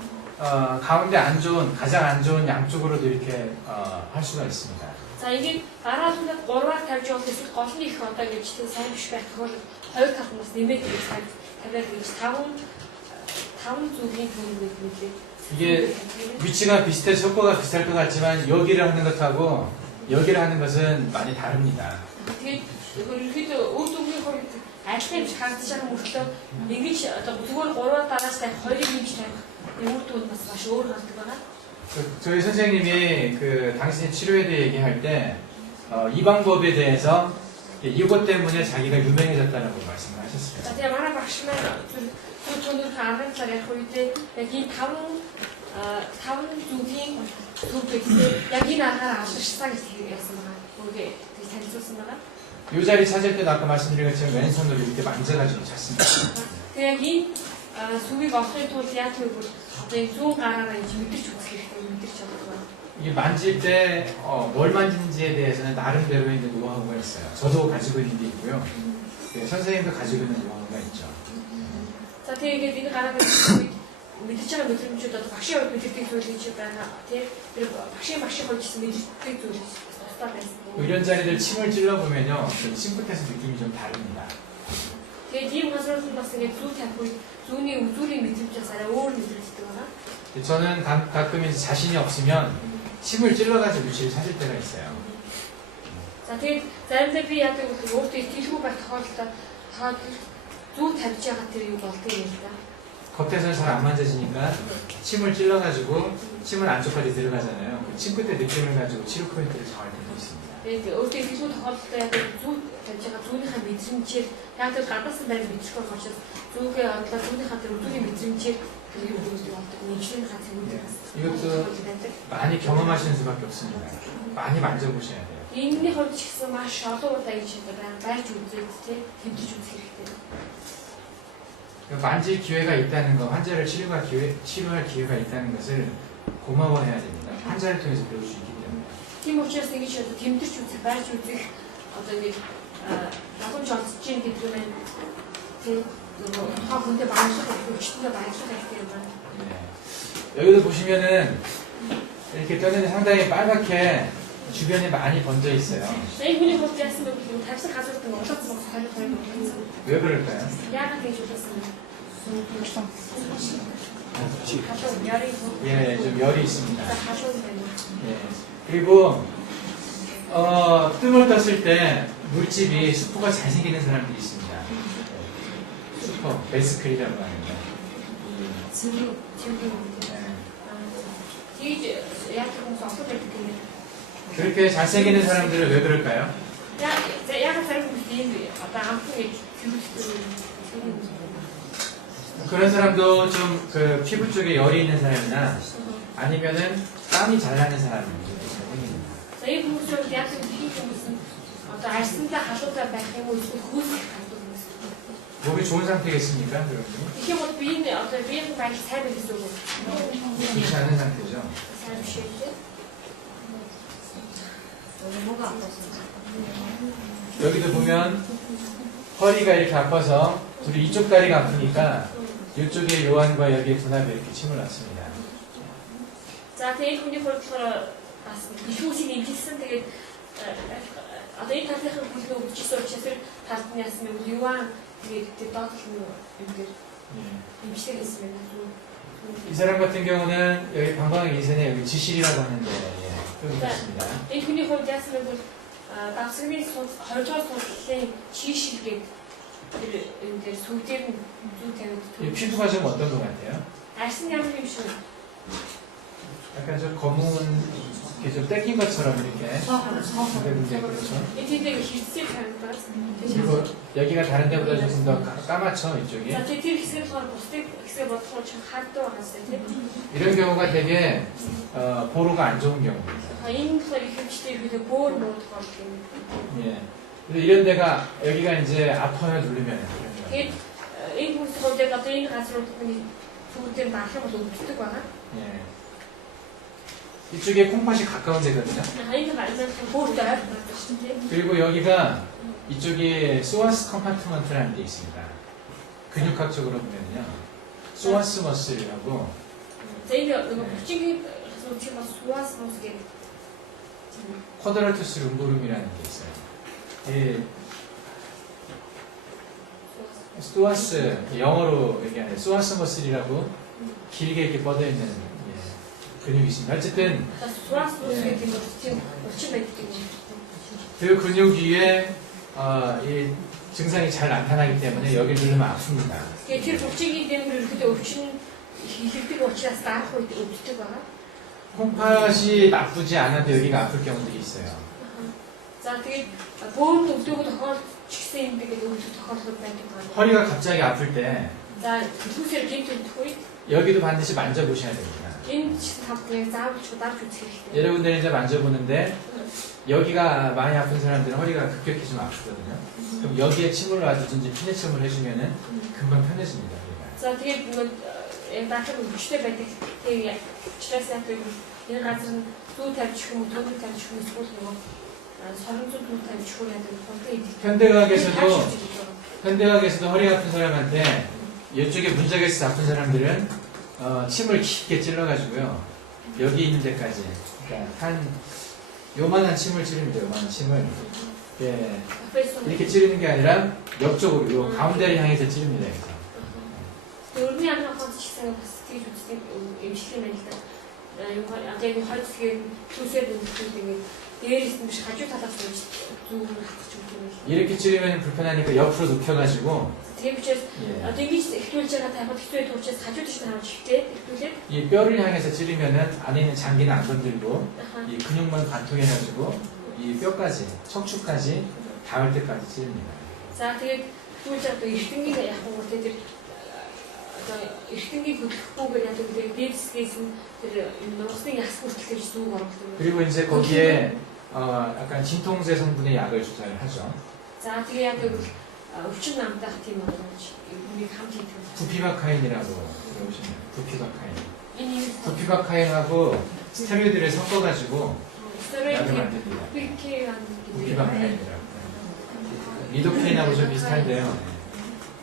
가운데 안 좋은 가장 안 좋은 양쪽으로도 이렇게 할 수가 있습니다. За, ингээд гараа түнэд 3-аар тавьж явах гэсэн гол нь их одоо ингэж тийм сайн биш байх тохиол хоёр талд нь бас нэмээд ингэж тавиад гэж 5 зүгийн төөнөг гэдэг. 이게 위치가 비슷해서 효과가 비슷할 것 같지만 여기를 하는 것하고 여기를 하는 것은 많이 다릅니다. Тэгээд ерөнхийдөө үр дүнгийн хувьд ажлын биш хардж байгаа мөртлөө ингэж одоо зүгээр 3-аар дарааж тавих, 2-ыг ингэж тавих юм дүн бас маш өөр гардаг байна. 저희 선생님이 당신의 치료에 대해 얘기할 때 이 방법에 대해서 이것 때문에 자기가 유명해졌다라고 말씀을 하셨어요. За, тэгээ манай багш маань зөв өнөр 10 сар ярих үедээ яг энэ 5 зүгийн сүг гэдэг яг энэ аргаар алдаршсаа гэж ярьсан байгаа. Үгүй тийм танилцуулсан байгаа. 이 자리 찾을 때도 아까 말씀드린 것처럼 왼손으로 이렇게 만져가지고 찾습니다. Тэгээ яг энэ сүгийг олохын тулд яг тэгвэл одоо энэ зүүн гараараа ингэж мэдэрч үзэх хэрэгтэй, мэдэрч чаддаг байна. 이게 만질 때 뭘 만지는지에 대해서는 나름대로 있는 노하우가 있어요. 저도 가지고 있는 게 있고요. 네, 선생님도 가지고 있는 노하우가 있죠. За, тэгээд энэ гараагаа мэдэрч байгаа мэдрэмжүүд одоо багшийн хувьд мэддэг зүйлийг чи байна. Тэр багшийн хувьд мэддэг зүйл тусдаа байсан. 이런 자리를 침을 찔러보면요. 침 끝에서 느낌이 좀 다릅니다. Тэгээд ийм газрууд бас ингэ зүү тавих үед зүүний үзүүрийн мэдрэмжээс арай өөр мэдрэгддэг байна. 저는 가끔 이제 자신이 없으면 침을 찔러가지고 위치를 찾을 때가 있어요. За, тэгээд заримдаа би яадаг вэ? Өөртөө итгэлгүй байх тохиолдолд зүү тавьж байгаа тэр юу болдгийг юм л да. 겉에서는 잘 안 만져지니까 침을 찔러가지고 침을 안쪽까지 들어가잖아요. 그 침 끝에 느낌을 가지고 치료 포인트를 정할 때도 있습니다. Тэгээд өөртөө итгэлгүй тохиолдолд яадаг зүү тавьж байгаа зүүнийхээ мэдрэмжээр яадаг гадаас нь байр мэдчихгүй учраас зүүгээ орлоо зүүнийхээ тэр үзүүрийн мэдрэмжээр тэр юу гэдэг болдог. нэгшийн хацаг мэдээс. 이것도 많이 경험하시는 수밖에 없습니다. 많이 만져보셔야 돼요. Энэний хувьд ч гэсэн маш олон удаа ингэж байрж үзээд тэмдэж үзэх хэрэгтэй. 만질 기회가 있다는 거, 환자를 치료할 기회가 있다는 것을 고마워해야 됩니다. 환자를 통해서 배울 수 있기 때문에. Тийм учраас ингэж одоо тэмдэж үзэх, байрж үзэх одоо ингэж боломж олгож чинь гэдэг нь тийм тухайн хүнтэй баярлах хэрэгтэй, өчтөндөө баярлах хэрэгтэй юм байна. 네. 여기도 보시면은 이렇게 떠는데 상당히 빨갛게 주변에 많이 번져 있어요. 이분이 그렇게 했으면 그 답시 가져왔던 거 어떻게 먹고 가져가는 거 왜 그럴까요? 야가 되게 좋겠습니다. 가져온 열이 예, 좀 열이 있습니다. 가져오면 되는 예. 그리고 뜸을 떴을 때 물집이 수포가 잘 생기는 사람들이 있습니다. 수포, 베스클이라고 하는데. 지금 예. 뒤에 약간 공수 없어질 때 그렇게 잘생기는 사람들은 왜 그럴까요? 약간 사람이 뒤에 어떤 아픔의 규칙들을 그런 사람도 좀 그 피부 쪽에 열이 있는 사람이나 아니면은 땀이 잘 나는 사람이 이렇게 잘 생깁니다. 이 부분은 약간 뒤에 무슨 어떤 알쓴다 하셨다 백행을 고수 몸이 좋은 상태겠습니까, 여러분? 이게 뭐 비인의 어떤 비인 많이 살을 쓰고 좋지 않은 상태죠. 살 쉬지 오늘 뭐가 아팠어? 여기도 보면 허리가 이렇게 아파서 둘이 이쪽 다리가 아프니까 이쪽에 요한과 여기에 분합에 이렇게 침을 놨습니다. 자, 대인 분이 볼처럼 맞습니다. 이 소식이 임기스는 되게 어떤 이 타세를 보시고 지소치를 다스냐으면 유한 되게 그때 따뜻한 임시되겠습니다. 이 사람 같은 경우는 여기 방광 이전에 여기 지실이라고 하는데 좀 있습니다. 이 분이 볼 때였으면 그 박수민 걸쳐 소식이 지실게 이제 소대는 이 피부가 좀 어떤 것 같아요? 알신양님 씨 약간 좀 검은 이렇게 좀 땡긴 것처럼 이렇게 근데 그렇죠. 이제 되게 길쭉한 거 그리고 여기가 다른 데보다 조금 더 까맣죠 이쪽이. 자, 제 뒤에 기세를 보스틱 기세 버튼 좀 하도 왔어요. 이런 경우가 되게 보루가 안 좋은 경우입니다. 인플레이 흉치들이 그때 보호를 못 하거든요. 예. 그래서 이런 데가 여기가 이제 아파요 누르면. 이게 인플레이 거기에 가서 인 가스로 그니 좋을 때는 마시면 너무 뜨고 와. 예. 이쪽에 콩팥이 가까운 데거든요. 아이가 말면 보호다. 그리고 여기가 이쪽에 소아스 컴파트먼트라는 데 있습니다. 근육학적으로 보면요. 소아스 머슬이라고 저희가 이거 붙이기 그래서 지금 소아스 모습에 쿼드라투스 룸보룸이라는 게 있어요. 이 소아스 영어로 얘기하는 소아스 머슬이라고 길게 이렇게 뻗어있는 근육이 있습니다. 어쨌든 소아스 모습에 지금 지금 붙이면 있거든요. 그 근육 위에 이 증상이 잘 나타나기 때문에 여기 누르면 아픕니다. 이게 뒤로 붙이기 때문에 그때 옵션 이렇게 어치다 쌓고 있고 붙이고 와. 콩팥이 나쁘지 않아도 여기가 아플 경우들이 있어요. 자, 되게 보험도 뜨고 더 직세인데 너무 더 커서 뺏긴 거 허리가 갑자기 아플 때 자, 두세를 김치 토이 여기도 반드시 만져보셔야 됩니다. 김치 다 그냥 싸고 주다 주지. 여러분들이 이제 만져보는데 여기가 많이 아픈 사람들은 허리가 급격히 좀 아프거든요. 그럼 여기에 침을 놔주든지 피내침을 해주면은 금방 편해집니다. 허리가. 자, 되게 이거 나한테 무시돼 뱉게 되게 스트레스가 되고 이런 가서는 또 대충 돈을 대충 쓰고 서른 좀 대충 해야 되고 현대학에서도 허리가 아픈 사람한테 이쪽에 문제가 있어서 아픈 사람들은 침을 깊게 찔러가지고요. 여기 있는 데까지 그러니까 한 요만한 침을 찌릅니다. 요만한 침을 예, 이렇게 찌르는 게 아니라 옆쪽으로 요 가운데를 향해서 찌릅니다. 그래서 얼마나 한번 식사가 되게 좋지. 음식이면 일단 아직 활동이 두세 되게 내일 있으면 자주 닫았어요. 이렇게 찌르면 불편하니까 옆으로 눕혀가지고 대비체에서 예. 대비체 핵돌제가 다 핵돌제 돌제 자주 드시면 쉽게 핵돌제 이 뼈를 향해서 찌르면은 안에 있는 장기는 안 건들고 이 근육만 관통해가지고 이 뼈까지 척추까지 닿을 때까지 찌릅니다. 자, 되게 돌제가 또 일등기가 약간 어때들 일등기 그 극복을 해야 되는데 데이비스가 있으면 너스는 약속을 지킬 수도 없거든요. 그리고 이제 거기에 약간 진통제 성분의 약을 주사를 하죠. 자, 되게 약간 우측 남자 같은 거 우리 감기 들. 부피바카인이라고 들어보시면 부피바카인. 이 부피바카인하고 스테로이드를 섞어가지고 약을 스테로이드 만듭니다. 이렇게 하는 게 부피바카인이라고. 리도케인하고 좀 비슷한데요.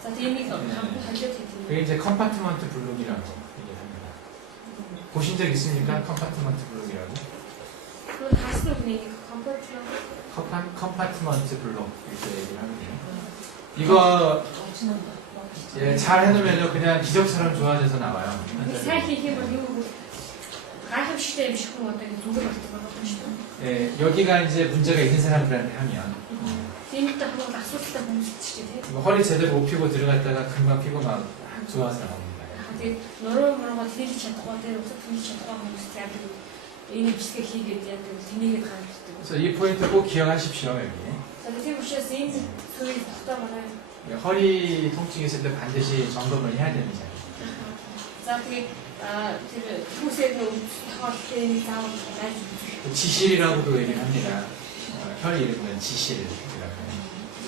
자, 데미가 반대되는. 그게 이제 컴파트먼트 블록이라고 얘기합니다. 보신 적 있습니까? 컴파트먼트 블록이라고. 오프닝 컴파트먼트 블록 이렇게 얘기를 하거든요. 이거 예, 잘 해놓으면 그냥 기적처럼 좋아져서 나와요. сайхийн хиймэл юу гайхамшигтай юм шиг одоо ингэ зүгээр болдог байгаа юм шүү дээ. 예, 여기가 이제 문제가 있는 사람들한테 하면 Тиймд хамгийн асуудалтай хүмүүс ч тийм. 허리 제대로 못 펴고 들어갔다가 금방 피고 막 좋아서 나옵니다. Тэгээд нуруу муруугаа тэлж чадахгүй дээр усад тэлж чадахгүй хүмүүс яг энэ бичлэгээ хийгээд яг тэнийгээд гаргадаг. 그래서 이 포인트 꼭 기억하십시오. 여기. За тийм учраас энэ зүйлийг тогтоо мараа. 예, 허리 통증이 있을 때 반드시 점검을 해야 됩니다. За тэгээд тэр хүмүүсээр нэг тоолтын заавал байж үзэх. 지실이라고도 얘기를 합니다. 혈 이름은 지실이라고 해요.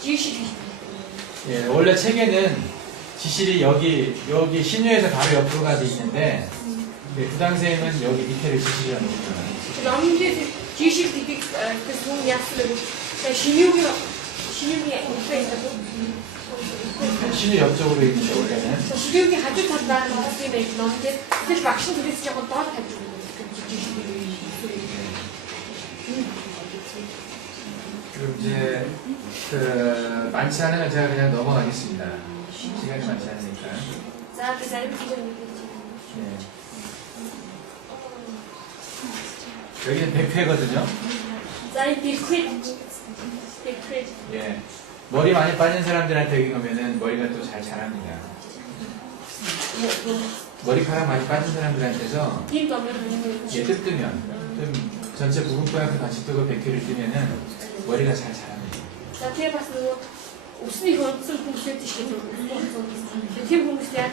지식 예, 원래 책에는 지실이 여기 신유에서 바로 옆으로 가돼 있는데 예, 부당생은 여기 밑에를 지실이라고 부르는 남들 지식 되게 그 좋은 약속을 신유가 옆에 있다고. 신유 옆쪽으로 있는데 원래는 신유가 가지고 간다는 말씀에 남들 사실 막신 그래서 저거 더 가지고 그럼 이제 그 많지 않은 건 제가 그냥 넘어가겠습니다. 시간이 많지 않으니까. 자, 그 자리 비전 예. 여기는 100회거든요. 자, 이 비크릿. 예. 머리 많이 빠진 사람들한테 여기 오면은 머리가 또 잘 자랍니다. 머리카락 많이 빠진 사람들한테서 팀 더블 예, 뜨면 전체 부분과학과 같이 뜨고 100회를 뜨면은 머리가 잘 자랍니다. За тийм бас нөгөө өсний хөндлөл хүмүүстэй шиг тийм хүмүүс яг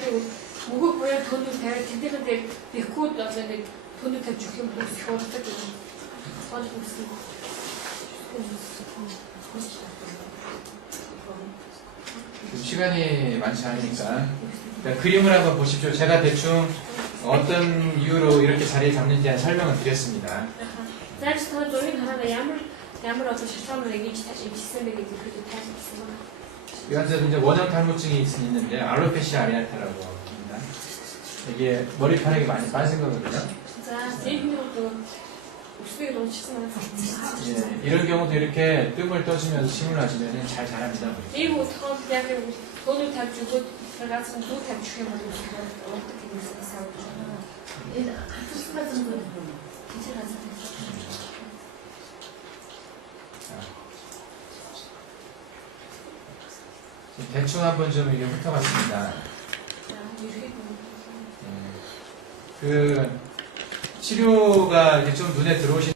мөгөө буяа төнөөр тавиад тэднийхэн дээр бэхгүүд одоо нэг төнөөр тавьж өгөх юм бол их урдаг юм. Гол хүмүүс. 지금 시간이 많지 않으니까 일단 그림을 한번 보십시오. 제가 대충 어떤 이유로 이렇게 자리를 잡는지 한 설명을 드렸습니다. За ч тоо зургийг хараад ямар одоо шалтгаан нэг ийжсэн бэ гэдэг хэлээд тайлбарласан байна. 이한테도 이제 원형 탈모증이 있는데 알로페시아 아리아타라고 합니다. 이게 머리카락이 많이 빠진 거거든요. За зэвнүүд өсвийг 놓치сан байна. 예, 이런 경우도 이렇게 뜸을 떠주면서 침을 놔주면 잘 자랍니다. ийм утгаар яг төнөөр тавьж өгөөд тэргээс нь дүү тавьж өгөх юм бол урдаг гэсэн сайн үг. Энэ хатсан газар нь тэр газар 대충 한번 좀 이게 훑어봤습니다. 그 치료가 이제 좀 눈에 들어오시는